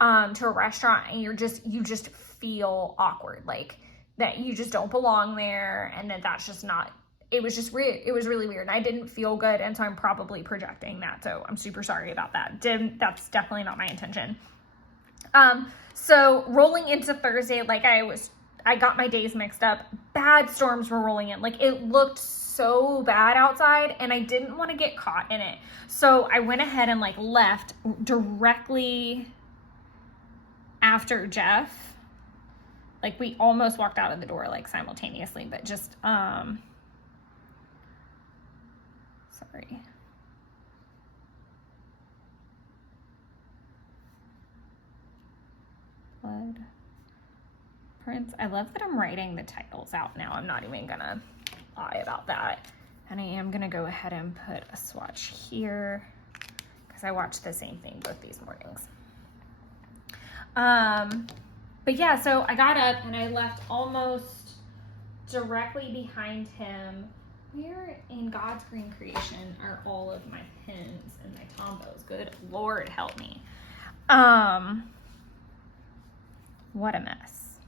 to a restaurant and you just feel awkward, like that you just don't belong there, and that's just not, it was really weird, and I didn't feel good, and so I'm probably projecting that, so I'm super sorry about that. That's definitely not my intention. So rolling into Thursday, like I got my days mixed up. Bad storms were rolling in. Like, it looked so bad outside, and I didn't want to get caught in it, so I went ahead and like left directly after Jeff. Like, we almost walked out of the door like simultaneously, but just sorry. Blood Prince. I love that I'm writing the titles out now. I'm not even gonna lie about that. And I am gonna go ahead and put a swatch here because I watched the same thing both these mornings. But yeah, so I got up and I left almost directly behind him. Where in God's green creation are all of my pins and my tombos? Good Lord, help me. What a mess.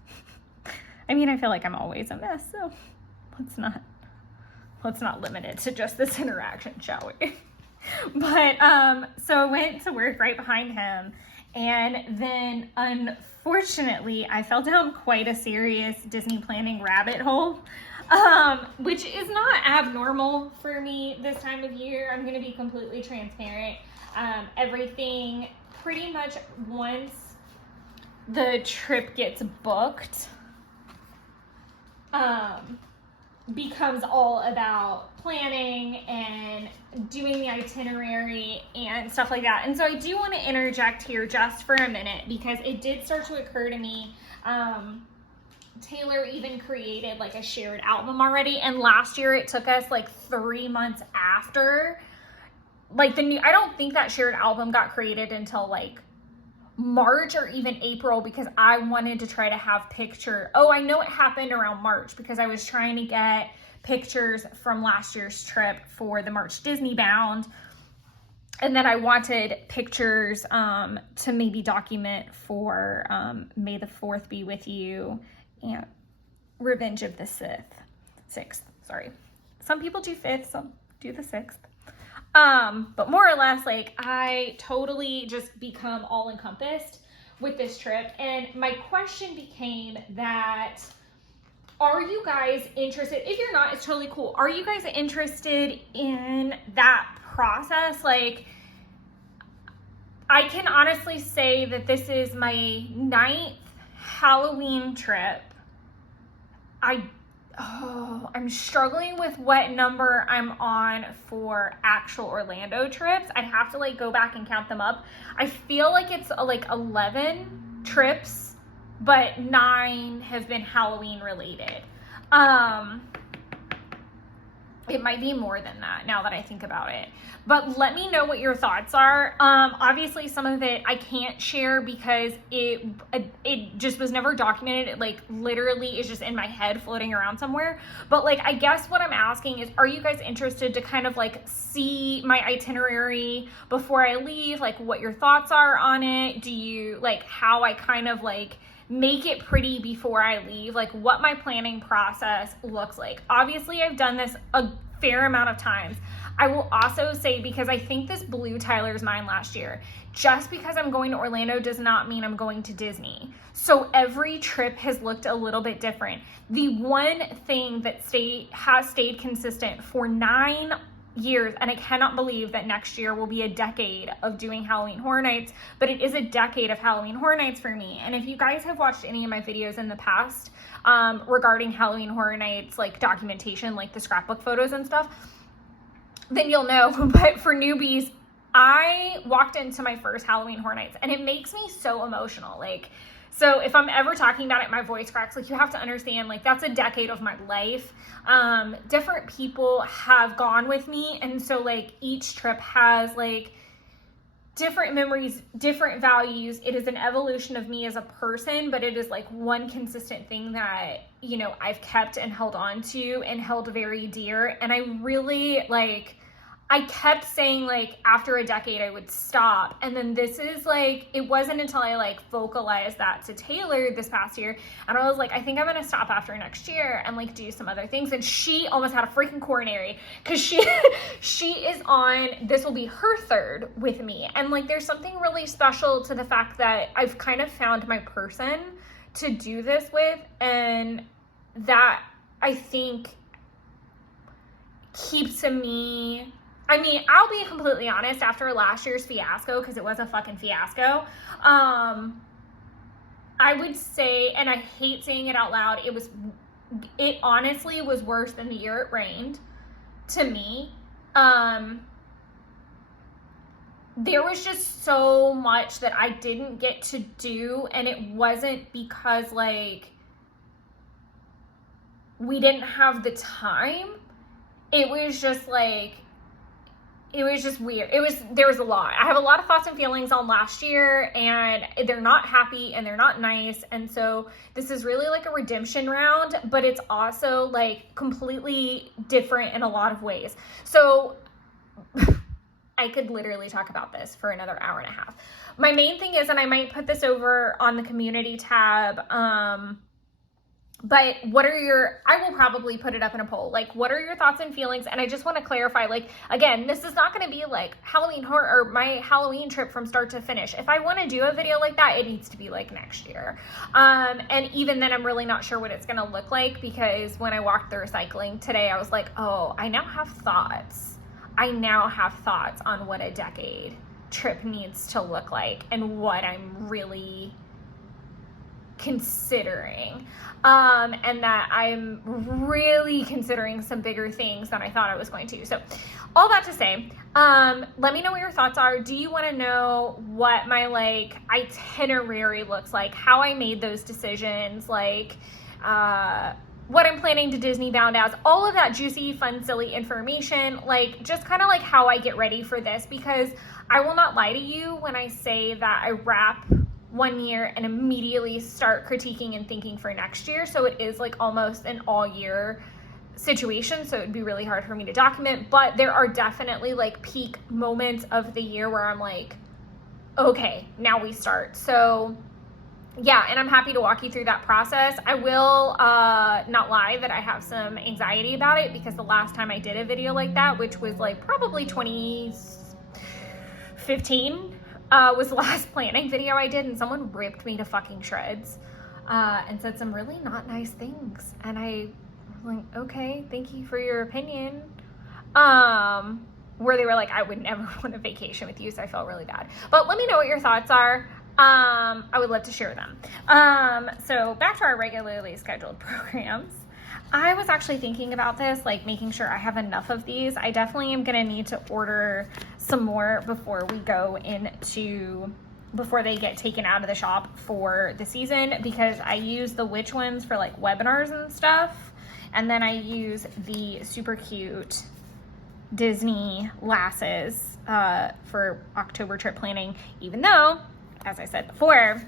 I mean, I feel like I'm always a mess, so let's not limit it to just this interaction, shall we? But so I went to work right behind him. And then, unfortunately, I fell down quite a serious Disney planning rabbit hole, which is not abnormal for me this time of year. I'm going to be completely transparent. Everything pretty much, once the trip gets booked, becomes all about planning and doing the itinerary and stuff like that. And so I do want to interject here just for a minute, because it did start to occur to me. Taylor even created like a shared album already, and last year it took us like 3 months after like I don't think that shared album got created until like March or even April, because I wanted to try to have I know it happened around March because I was trying to get pictures from last year's trip for the March Disney Bound, and then I wanted pictures to maybe document for May the 4th Be With You and Revenge of the Sixth. Sorry, some people do 5th, some do the 6th. But more or less, like, I totally just become all encompassed with this trip. And my question became that, are you guys interested? If you're not, it's totally cool. Are you guys interested in that process? Like, I can honestly say that this is my 9th Halloween trip. I'm struggling with what number I'm on for actual Orlando trips. I'd have to like go back and count them up. I feel like it's like 11 trips, but 9 have been Halloween related. It might be more than that now that I think about it. But let me know what your thoughts are. Obviously, some of it I can't share because it just was never documented. It like literally is just in my head floating around somewhere. But like, I guess what I'm asking is, are you guys interested to kind of like see my itinerary before I leave? Like what your thoughts are on it? Do you like how I kind of like make it pretty before I leave, like what my planning process looks like? Obviously, I've done this a fair amount of times. I will also say, because I think this blew Tyler's mind last year, just because I'm going to Orlando does not mean I'm going to Disney. So every trip has looked a little bit different. The one thing that has stayed consistent for 9 years, and I cannot believe that next year will be a decade of doing Halloween Horror Nights, but it is a decade of Halloween Horror Nights for me. And if you guys have watched any of my videos in the past regarding Halloween Horror Nights, like documentation, like the scrapbook photos and stuff, then you'll know. But for newbies, I walked into my first Halloween Horror Nights and it makes me so emotional. Like, so if I'm ever talking about it, my voice cracks. Like, you have to understand, like, that's a decade of my life. Different people have gone with me. And so, like, each trip has, like, different memories, different values. It is an evolution of me as a person, but it is, like, one consistent thing that, you know, I've kept and held on to and held very dear. And I really, like, I kept saying, like, after a decade I would stop. And then this is like, it wasn't until I like vocalized that to Taylor this past year. And I was like, I think I'm going to stop after next year and like do some other things. And she almost had a freaking coronary because she is on, this will be her third with me. And like, there's something really special to the fact that I've kind of found my person to do this with. And that I think keeps me, I mean, I'll be completely honest, after last year's fiasco, because it was a fucking fiasco, I would say, and I hate saying it out loud, it honestly was worse than the year it rained to me. There was just so much that I didn't get to do, and it wasn't because, like, we didn't have the time. It was just, like, it was just weird. There was a lot. I have a lot of thoughts and feelings on last year, and they're not happy and they're not nice. And so this is really like a redemption round, but it's also like completely different in a lot of ways. So I could literally talk about this for another hour and a half. My main thing is, and I might put this over on the community tab, but I will probably put it up in a poll. Like, what are your thoughts and feelings? And I just want to clarify, like, again, this is not going to be like Halloween horror or my Halloween trip from start to finish. If I want to do a video like that, it needs to be like next year. And even then I'm really not sure what it's going to look like, because when I walked the recycling today, I was like, oh, I now have thoughts. On what a decade trip needs to look like and what I'm really considering, and that I'm really considering some bigger things than I thought I was going to. So all that to say, let me know what your thoughts are. Do you want to know what my like itinerary looks like, how I made those decisions, like what I'm planning to Disney bound as, all of that juicy, fun, silly information, like just kind of like how I get ready for this? Because I will not lie to you when I say that I wrap one year and immediately start critiquing and thinking for next year. So it is like almost an all year situation. So it'd be really hard for me to document, but there are definitely like peak moments of the year where I'm like, okay, now we start. So yeah, and I'm happy to walk you through that process. I will not lie that I have some anxiety about it, because the last time I did a video like that, which was like probably 2015, was the last planning video I did, and someone ripped me to fucking shreds and said some really not nice things. And I was like, okay, thank you for your opinion. Where they were like, I would never want a vacation with you, so I felt really bad. But let me know what your thoughts are. I would love to share them. So back to our regularly scheduled programs. I was actually thinking about this, like making sure I have enough of these. I definitely am going to need to order some more before they get taken out of the shop for the season, because I use the witch ones for like webinars and stuff. And then I use the super cute Disney lasses for October trip planning, even though, as I said before,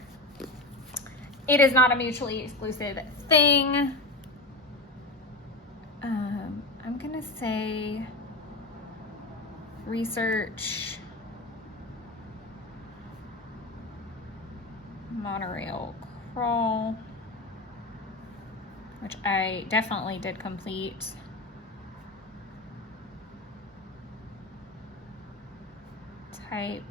it is not a mutually exclusive thing. I'm gonna say research monorail crawl, which I definitely did complete. Type.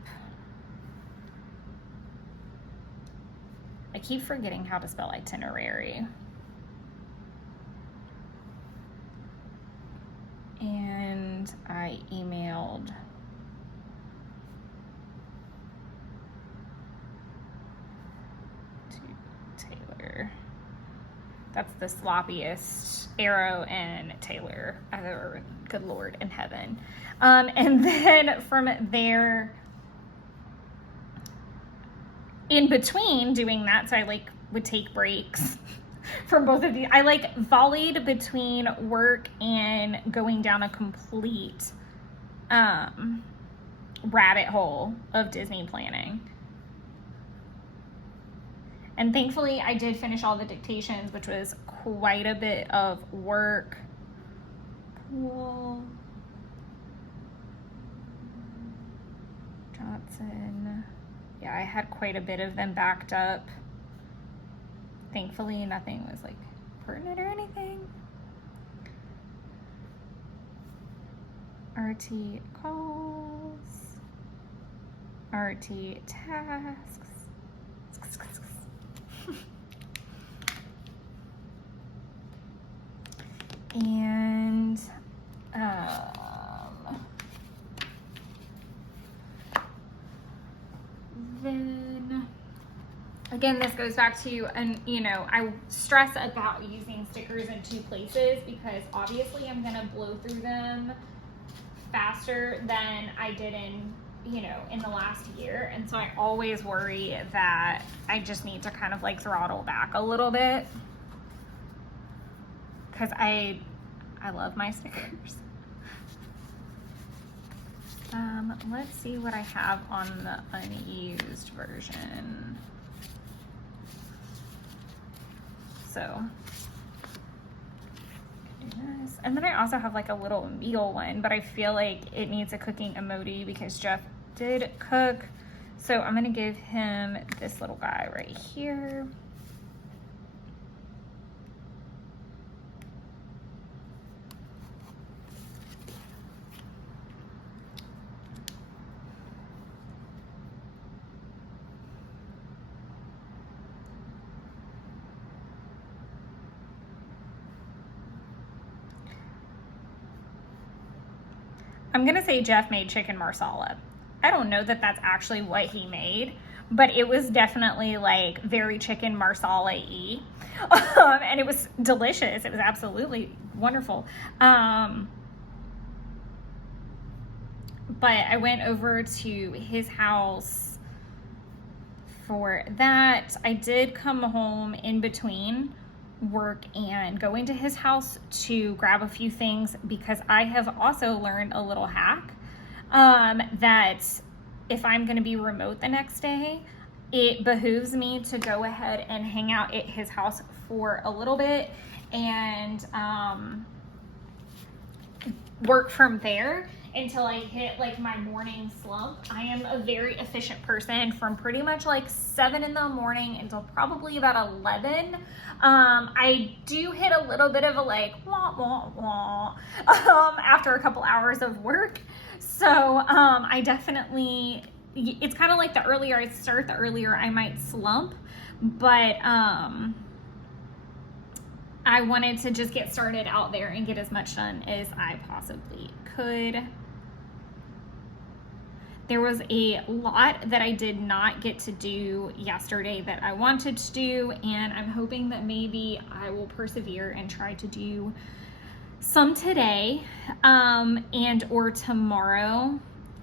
I keep forgetting how to spell itinerary. And I emailed to Taylor. That's the sloppiest Arrow and Taylor I've ever, good Lord in heaven. And then from there, in between doing that, so I like would take breaks from both of these. I like volleyed between work and going down a complete rabbit hole of Disney planning. And thankfully I did finish all the dictations, which was quite a bit of work. Cool. Johnson. Yeah, I had quite a bit of them backed up. Thankfully, nothing was like pertinent or anything. RT calls, RT tasks. And then again, this goes back to, and you know, I stress about using stickers in two places because obviously I'm gonna blow through them faster than I did in, you know, in the last year. And so I always worry that I just need to kind of like throttle back a little bit because I love my stickers. Let's see what I have on the unused version. So do this. And then I also have like a little meal one, but I feel like it needs a cooking emoji because Jeff did cook. So I'm gonna give him this little guy right here. I'm gonna say Jeff made chicken marsala. I don't know that that's actually what he made, but it was definitely like very chicken marsala-y. And it was delicious. It was absolutely wonderful. But I went over to his house for that. I did come home in between work and going to his house to grab a few things because I have also learned a little hack that if I'm going to be remote the next day, it behooves me to go ahead and hang out at his house for a little bit and work from there until I hit like my morning slump. I am a very efficient person from pretty much like 7 in the morning until probably about 11. I do hit a little bit of a like wah wah wah after a couple hours of work. So I definitely, it's kind of like the earlier I start, the earlier I might slump, but I wanted to just get started out there and get as much done as I possibly could. There was a lot that I did not get to do yesterday that I wanted to do, and I'm hoping that maybe I will persevere and try to do some today and or tomorrow.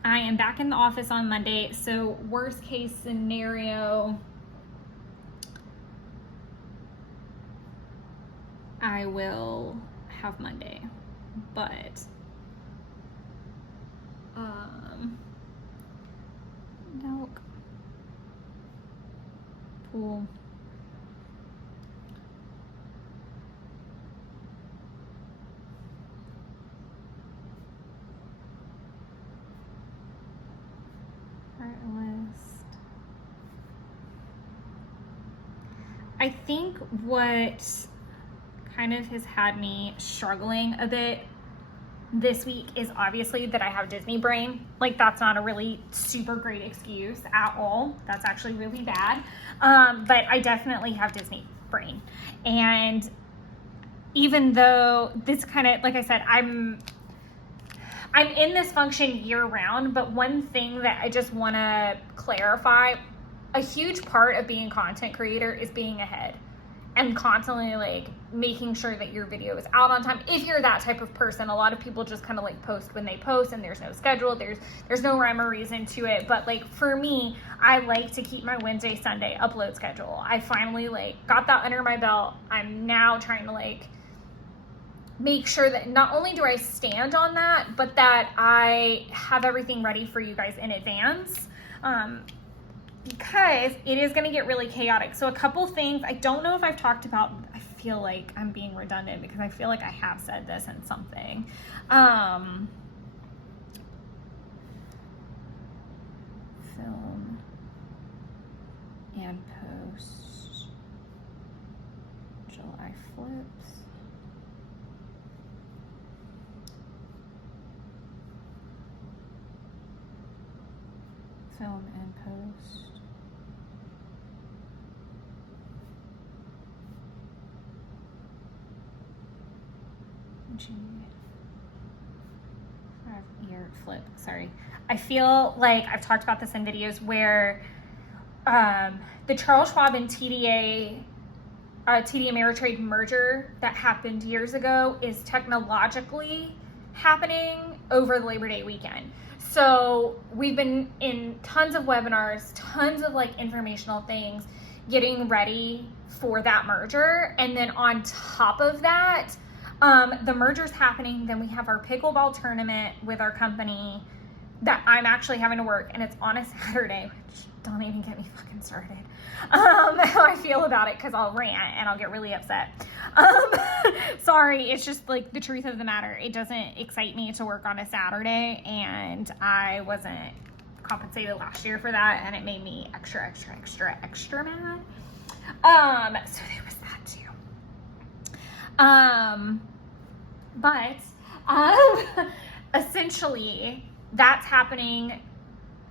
I am back in the office on Monday, so worst case scenario, I will have Monday, but nope. Pool. List. I think what kind of has had me struggling a bit this week is obviously that I have Disney brain. Like, that's not a really super great excuse at all. That's actually really bad. But I definitely have Disney brain. And even though this kind of, like I said, I'm in this function year round, but one thing that I just want to clarify, a huge part of being a content creator is being ahead and constantly like making sure that your video is out on time. If you're that type of person, a lot of people just kind of like post when they post and there's no schedule, there's no rhyme or reason to it. But like for me, I like to keep my Wednesday, Sunday upload schedule. I finally like got that under my belt. I'm now trying to like make sure that not only do I stand on that, but that I have everything ready for you guys in advance, because it is going to get really chaotic. So a couple things, I don't know if I've talked about, I feel like I'm being redundant because I feel like I have said this in something. Film and post July flips. Film and post. G5-year flip. Sorry. I feel like I've talked about this in videos where the Charles Schwab and TD Ameritrade merger that happened years ago is technologically happening over the Labor Day weekend. So we've been in tons of webinars, tons of like informational things, getting ready for that merger. And then on top of that, the merger's happening. Then we have our pickleball tournament with our company that I'm actually having to work, and it's on a Saturday, which don't even get me fucking started. How I feel about it, because I'll rant and I'll get really upset. Sorry, it's just like the truth of the matter. It doesn't excite me to work on a Saturday, and I wasn't compensated last year for that, and it made me extra mad. So there was that too. But essentially that's happening,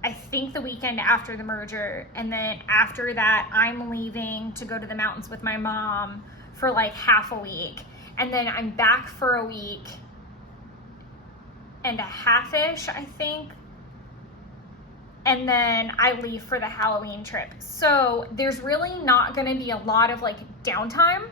I think, the weekend after the merger. And then after that, I'm leaving to go to the mountains with my mom for like half a week. And then I'm back for a week and a half-ish, I think. And then I leave for the Halloween trip. So there's really not going to be a lot of like downtime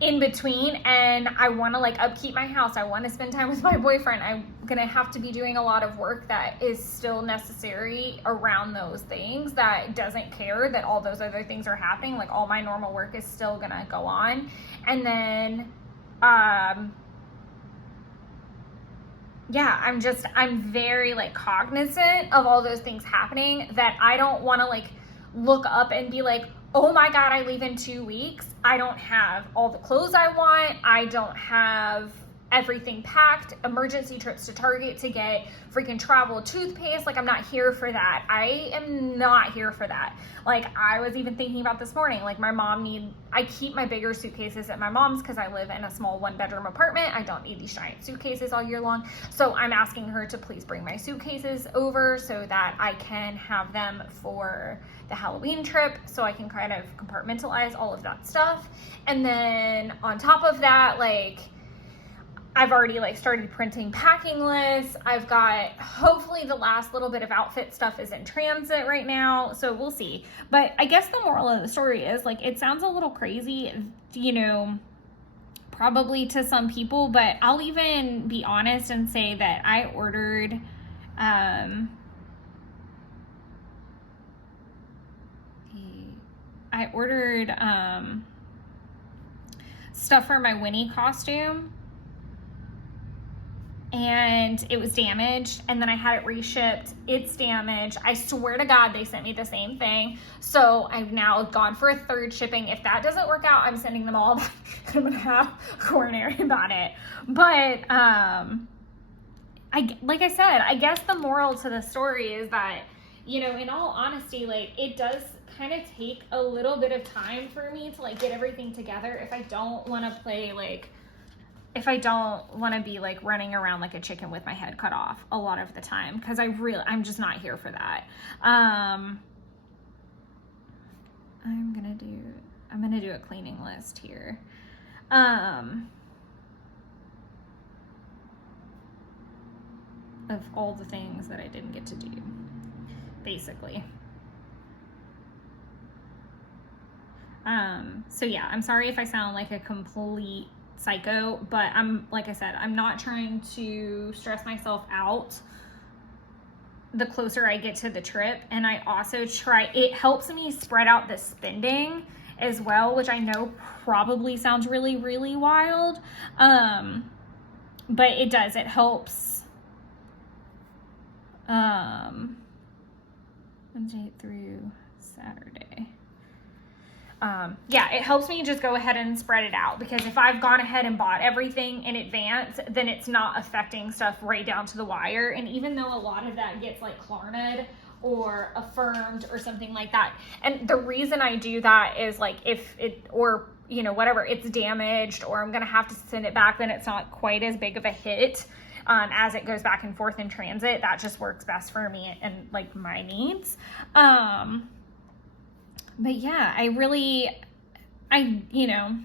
in between, and I want to like upkeep my house. I want to spend time with my boyfriend. I'm gonna have to be doing a lot of work that is still necessary around those things, that doesn't care that all those other things are happening. Like, all my normal work is still gonna go on. And then yeah, I'm very like cognizant of all those things happening, that I don't want to like look up and be like, oh my God, I leave in 2 weeks. I don't have all the clothes I want. I don't have everything packed. Emergency trips to Target to get freaking travel toothpaste. Like, I'm not here for that. I am not here for that. Like, I was even thinking about this morning, like I keep my bigger suitcases at my mom's because I live in a small 1-bedroom apartment. I don't need these giant suitcases all year long. So I'm asking her to please bring my suitcases over so that I can have them for the Halloween trip, so I can kind of compartmentalize all of that stuff. And then on top of that, like, I've already like started printing packing lists. I've got, hopefully the last little bit of outfit stuff is in transit right now, so we'll see. But I guess the moral of the story is, like, it sounds a little crazy, you know, probably to some people, but I'll even be honest and say that I ordered stuff for my Winnie costume and it was damaged, and then I had it reshipped. It's damaged. I swear to God they sent me the same thing. So I've now gone for a third shipping. If that doesn't work out, I'm sending them all back. I'm gonna have coronary about it. But like I said, I guess the moral to the story is that, you know, in all honesty, like, it does kind of take a little bit of time for me to like get everything together if I don't want to play like, if I don't want to be like running around like a chicken with my head cut off a lot of the time, because I'm just not here for that. I'm gonna do a cleaning list here. Of all the things that I didn't get to do, basically. So yeah, I'm sorry if I sound like a complete psycho, but like I said, I'm not trying to stress myself out the closer I get to the trip. And I also it helps me spread out the spending as well, which I know probably sounds really, really wild. But it does, it helps. Wednesday through Saturday. Yeah, it helps me just go ahead and spread it out, because if I've gone ahead and bought everything in advance, then it's not affecting stuff right down to the wire. And even though a lot of that gets like Klarna'd or affirmed or something like that, and the reason I do that is like if it, or you know, whatever, it's damaged or I'm gonna have to send it back, then it's not quite as big of a hit as it goes back and forth in transit. That just works best for me and like my needs. But yeah, you know,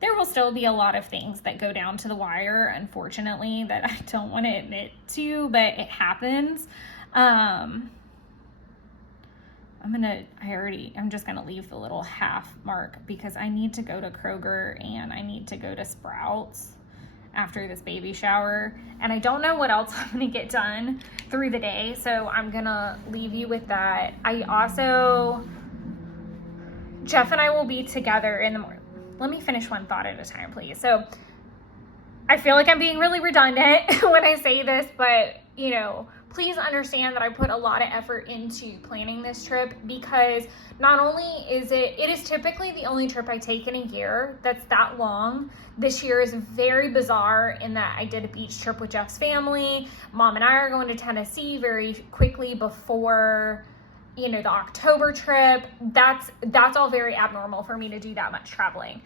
there will still be a lot of things that go down to the wire, unfortunately, that I don't want to admit to, but it happens. I'm just gonna leave the little half mark because I need to go to Kroger and I need to go to Sprouts after this baby shower, and I don't know what else I'm gonna get done through the day, so I'm gonna leave you with that. Jeff and I will be together in the morning. Let me finish one thought at a time, please. So I feel like I'm being really redundant when I say this, but you know, please understand that I put a lot of effort into planning this trip, because not only is it is typically the only trip I take in a year that's that long. This year is very bizarre in that I did a beach trip with Jeff's family. Mom and I are going to Tennessee very quickly before, you know, the October trip. That's all very abnormal for me to do that much traveling.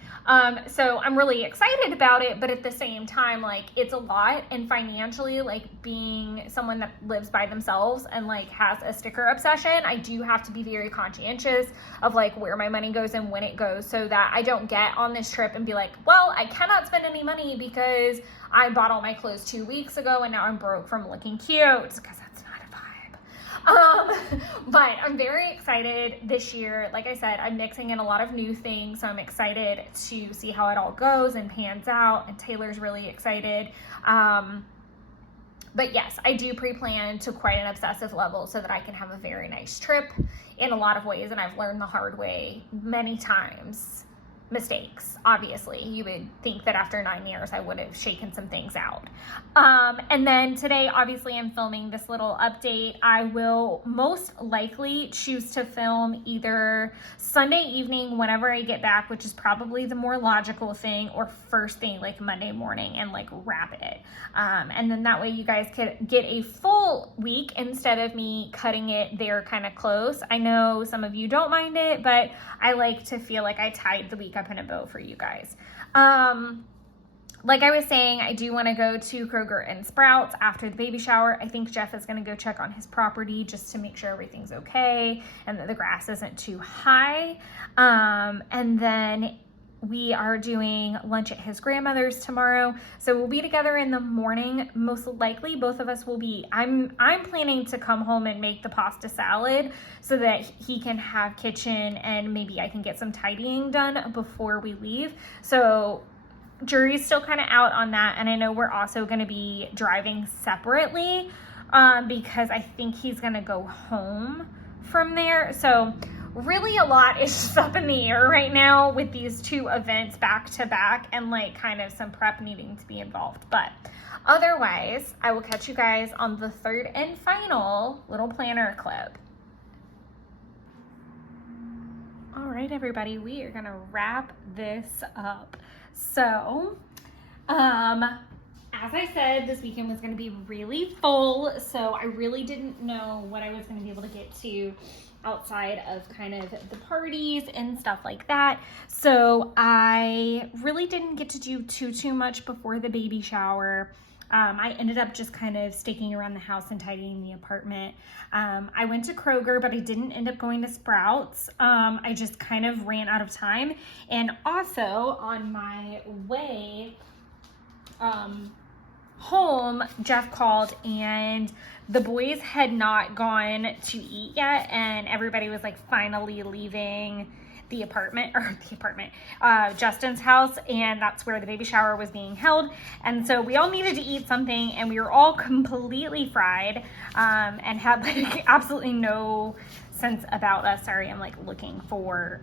So I'm really excited about it, but at the same time, like, it's a lot, and financially, like, being someone that lives by themselves and like has a sticker obsession, I do have to be very conscientious of like where my money goes and when it goes, so that I don't get on this trip and be like, well, I cannot spend any money because I bought all my clothes 2 weeks ago and now I'm broke from looking cute, because that's not a vibe. But I'm very excited this year. Like I said, I'm mixing in a lot of new things, so I'm excited to see how it all goes and pans out, and Taylor's really excited. But yes, I do pre-plan to quite an obsessive level so that I can have a very nice trip in a lot of ways, and I've learned the hard way many times. Mistakes, obviously. You would think that after 9 years I would have shaken some things out. And then today, obviously, I'm filming this little update. I will most likely choose to film either Sunday evening whenever I get back, which is probably the more logical thing, or first thing like Monday morning, and like wrap it. And then that way you guys could get a full week instead of me cutting it there kind of close. I know some of you don't mind it, but I like to feel like I tied the week up in a bow for you guys. Like I was saying, I do want to go to Kroger and Sprouts after the baby shower. I think Jeff is going to go check on his property just to make sure everything's okay and that the grass isn't too high. And then we are doing lunch at his grandmother's tomorrow. So we'll be together in the morning. Most likely both of us will be, I'm planning to come home and make the pasta salad so that he can have kitchen, and maybe I can get some tidying done before we leave. So jury's still kind of out on that. And I know we're also going to be driving separately because I think he's going to go home from there. So really a lot is just up in the air right now with these 2 events back to back and like kind of some prep needing to be involved. But otherwise, I will catch you guys on the 3rd and final little planner clip. All right, everybody, we are gonna wrap this up. So, as I said, this weekend was gonna be really full, so I really didn't know what I was gonna be able to get to outside of kind of the parties and stuff like that. So I really didn't get to do too much before the baby shower. I ended up just kind of staking around the house and tidying the apartment. I went to Kroger, but I didn't end up going to Sprouts. I just kind of ran out of time. And also on my way home, Jeff called and the boys had not gone to eat yet, and everybody was like finally leaving the apartment, Justin's house, and that's where the baby shower was being held. And so we all needed to eat something, and we were all completely fried and had like absolutely no sense about us. Sorry, I'm like looking for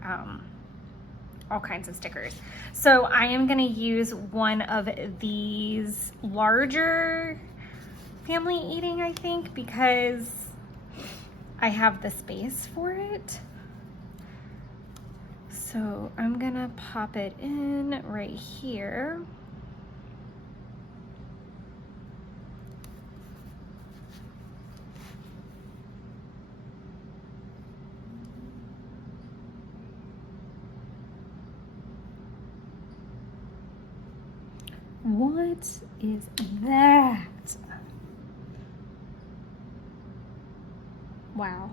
all kinds of stickers. So I am gonna use one of these larger family eating, I think, because I have the space for it. So I'm gonna pop it in right here. What is that? Wow.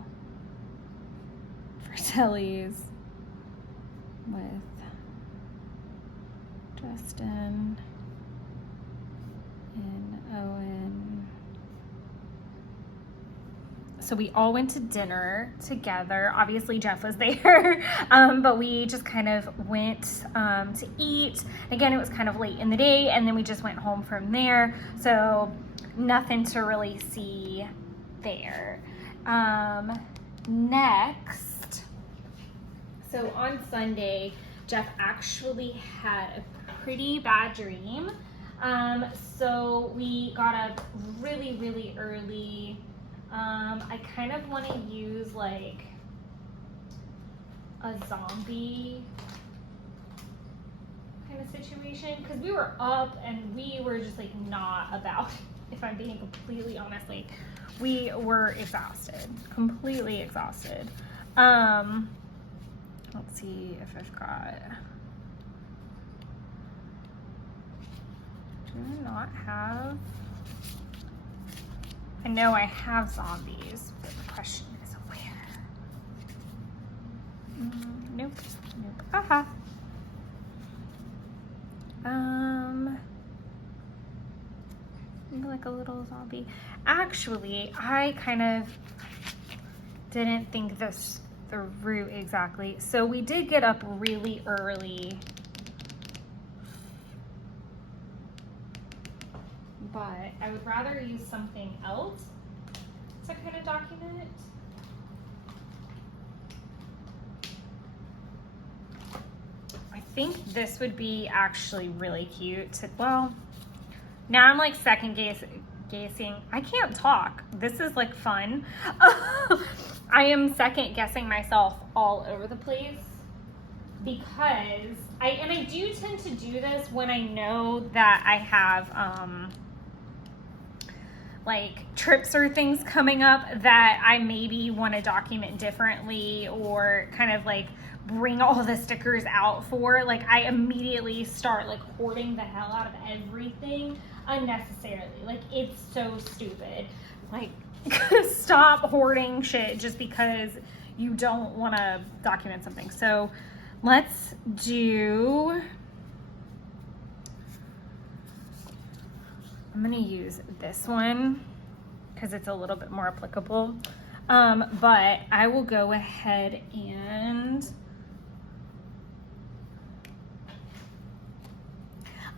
Fratellis with Justin and Owen. So we all went to dinner together. Obviously Jeff was there, but we just kind of went to eat. Again, it was kind of late in the day, and then we just went home from there. So nothing to really see there. Next, so on Sunday, Jeff actually had a pretty bad dream. So we got up really early. I kind of want to use like a zombie kind of situation, because we were up and we were just like not about it, if I'm being completely honest. Like, we were exhausted, completely exhausted. Let's see if I've got, do I not have, I know I have zombies, but the question is where? Nope. Aha. Like a little zombie. Actually, I kind of didn't think this through exactly. So we did get up really early, but I would rather use something else to kind of document it. I think this would be actually really cute to, well, now I'm like second guessing. I can't talk. This is like fun. I am second guessing myself all over the place, because I do tend to do this when I know that I have like trips or things coming up that I maybe want to document differently, or kind of like bring all the stickers out for. Like, I immediately start like hoarding the hell out of everything unnecessarily. Like, it's so stupid. Like, stop hoarding shit just because you don't want to document something. So let's do, I'm gonna use this one because it's a little bit more applicable. But I will go ahead and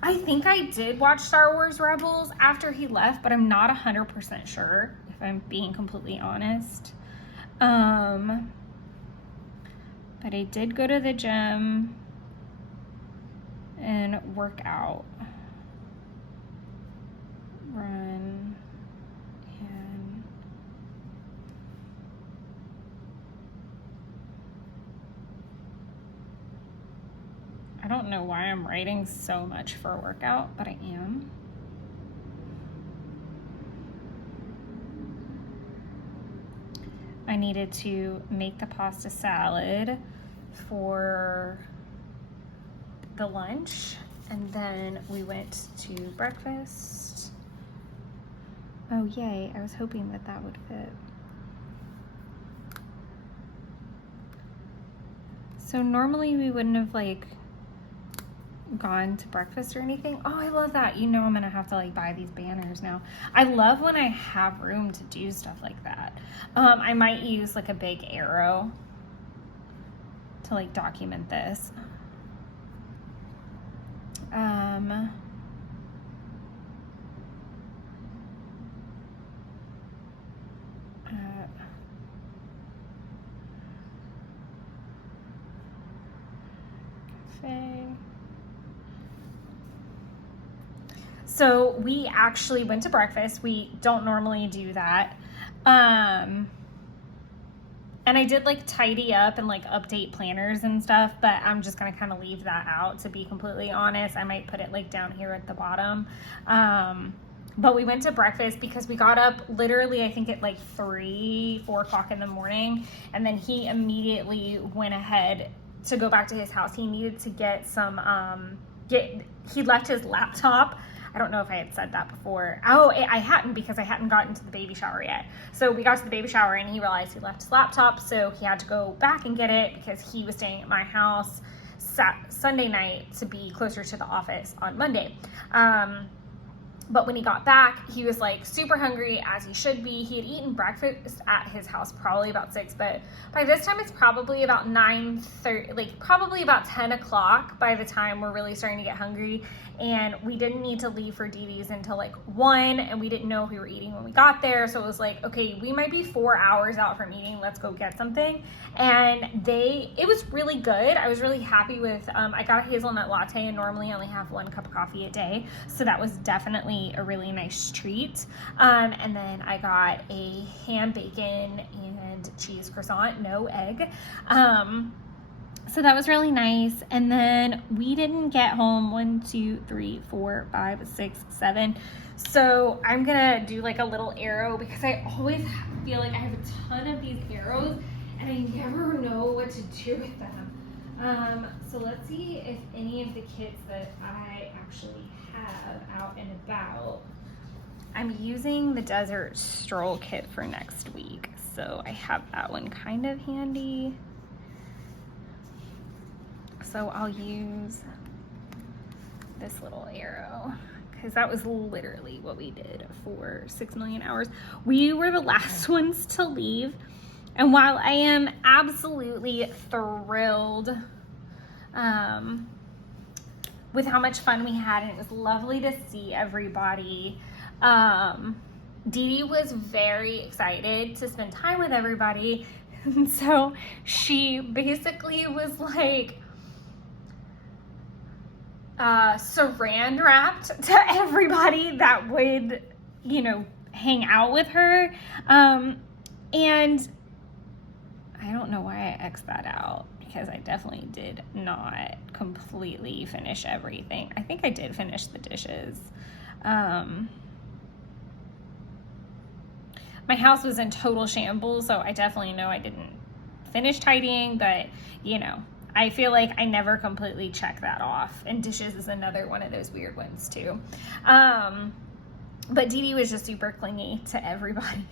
I think I did watch Star Wars Rebels after he left, but I'm not 100% sure, if I'm being completely honest. But I did go to the gym and work out, run, and I don't know why I'm writing so much for a workout, but I am. I needed to make the pasta salad for the lunch, and then we went to breakfast. Oh yay, I was hoping that that would fit. So normally we wouldn't have like gone to breakfast or anything. Oh, I love that. You know, I'm gonna have to like buy these banners now. I love when I have room to do stuff like that. I might use like a big arrow to like document this. Cafe. So we actually went to breakfast. We don't normally do that. And I did like tidy up and like update planners and stuff, but I'm just gonna kind of leave that out, to be completely honest. I might put it like down here at the bottom. But we went to breakfast because we got up literally, I think at like 4 o'clock in the morning. And then he immediately went ahead to go back to his house. He needed to get some, he left his laptop. I don't know if I had said that before. Oh, I hadn't, because I hadn't gotten to the baby shower yet. So we got to the baby shower and he realized he left his laptop. So he had to go back and get it because he was staying at my house Sunday night to be closer to the office on Monday. But when he got back, he was like super hungry, as he should be. He had eaten breakfast at his house probably about 6, but by this time it's probably about 9:30, like probably about 10 o'clock by the time we're really starting to get hungry. And we didn't need to leave for DD's until like 1, and we didn't know if we were eating when we got there. So it was like, okay, we might be 4 hours out from eating. Let's go get something. And it was really good. I was really happy with, I got a hazelnut latte, and normally I only have 1 cup of coffee a day. So that was definitely a really nice treat. And then I got a ham, bacon, and cheese croissant, no egg. So that was really nice. And then we didn't get home 1, 2, 3, 4, 5, 6, 7. So I'm gonna do like a little arrow, because I always feel like I have a ton of these arrows and I never know what to do with them. So let's see if any of the kits that I actually have out and about. I'm using the Desert Stroll kit for next week, so I have that one kind of handy. So I'll use this little arrow, because that was literally what we did for 6 million hours. We were the last ones to leave. And while I am absolutely thrilled with how much fun we had, and it was lovely to see everybody, Dee Dee was very excited to spend time with everybody. And so she basically was like, saran wrapped to everybody that would, you know, hang out with her. And I don't know why I X'd that out, because I definitely did not completely finish everything. I think I did finish the dishes. My house was in total shambles, so I definitely know I didn't finish tidying, but you know, I feel like I never completely check that off. And dishes is another one of those weird ones too. But Dee Dee was just super clingy to everybody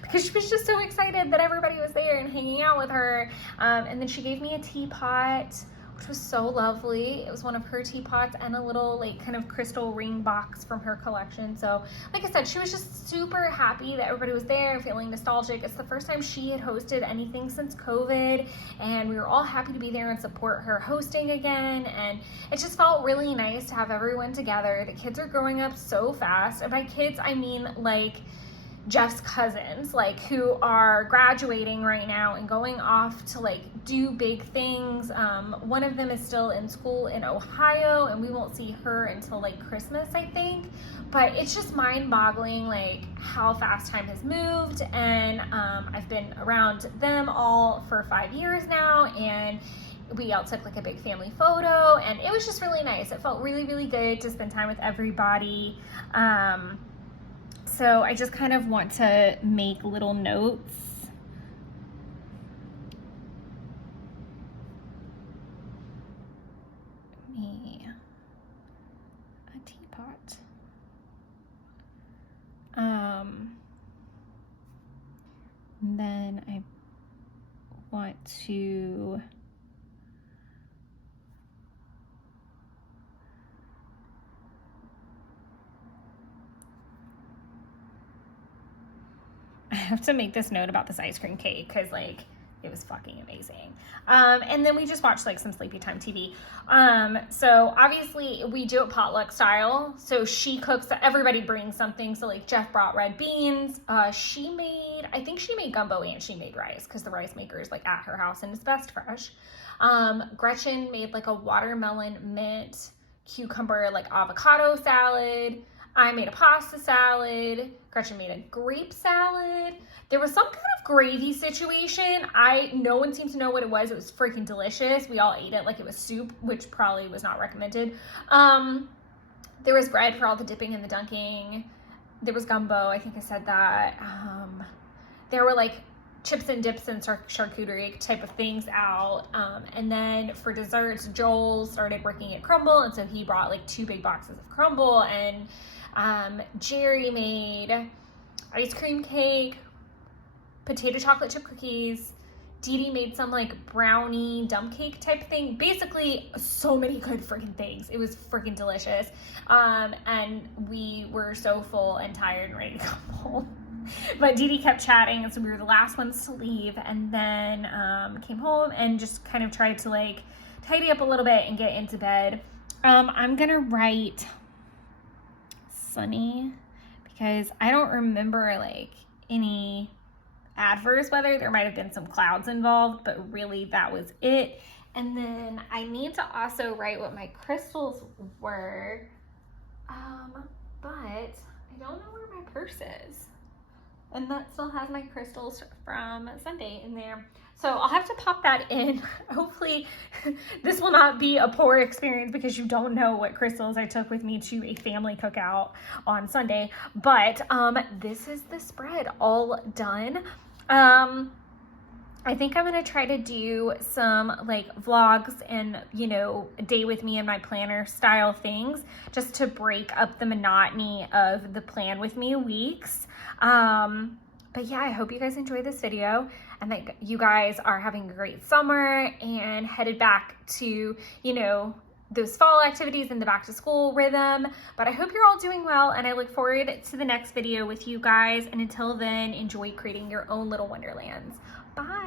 because she was just so excited that everybody was there and hanging out with her. And then she gave me a teapot, which was so lovely. It was one of her teapots and a little like kind of crystal ring box from her collection. So like I said, she was just super happy that everybody was there and feeling nostalgic. It's the first time she had hosted anything since COVID, and we were all happy to be there and support her hosting again. And it just felt really nice to have everyone together. The kids are growing up so fast, and by kids I mean like Jeff's cousins, like, who are graduating right now and going off to like do big things. One of them is still in school in Ohio, and we won't see her until like Christmas, I think. But it's just mind-boggling, like, how fast time has moved. And I've been around them all for 5 years now, and we all took like a big family photo, and it was just really nice. It felt really, really good to spend time with everybody. So I just kind of want to make little notes. Me, a teapot. And then I want to have to make this note about this ice cream cake because like it was fucking amazing. And then we just watched like some sleepy time TV. So obviously we do it potluck style. So she cooks, everybody brings something. So like Jeff brought red beans. I think she made gumbo and she made rice because the rice maker is like at her house and it's best fresh. Gretchen made like a watermelon, mint, cucumber, like avocado salad. I made a pasta salad. Gretchen made a grape salad. There was some kind of gravy situation. No one seemed to know what it was. It was freaking delicious. We all ate it like it was soup, which probably was not recommended. There was bread for all the dipping and the dunking. There was gumbo. I think I said that. There were like chips and dips and charcuterie type of things out. And then for desserts, Joel started working at Crumble, and so he brought like 2 big boxes of Crumble, and Jerry made ice cream cake, potato chocolate chip cookies. Dee Dee made some like brownie dump cake type thing. Basically, so many good freaking things. It was freaking delicious. And we were so full and tired and ready to come home. But Dee Dee kept chatting, and so we were the last ones to leave, and then came home and just kind of tried to like tidy up a little bit and get into bed. I'm gonna write sunny because I don't remember like any adverse weather. There might have been some clouds involved, but really that was it. And then I need to also write what my crystals were, but I don't know where my purse is. And that still has my crystals from Sunday in there. So I'll have to pop that in. Hopefully this will not be a poor experience because you don't know what crystals I took with me to a family cookout on Sunday. But this is the spread all done. I think I'm going to try to do some like vlogs and, you know, a day with me and my planner style things just to break up the monotony of the plan with me weeks. But yeah, I hope you guys enjoyed this video and that you guys are having a great summer and headed back to, you know, those fall activities and the back to school rhythm. But I hope you're all doing well, and I look forward to the next video with you guys. And until then, enjoy creating your own little wonderlands. Bye.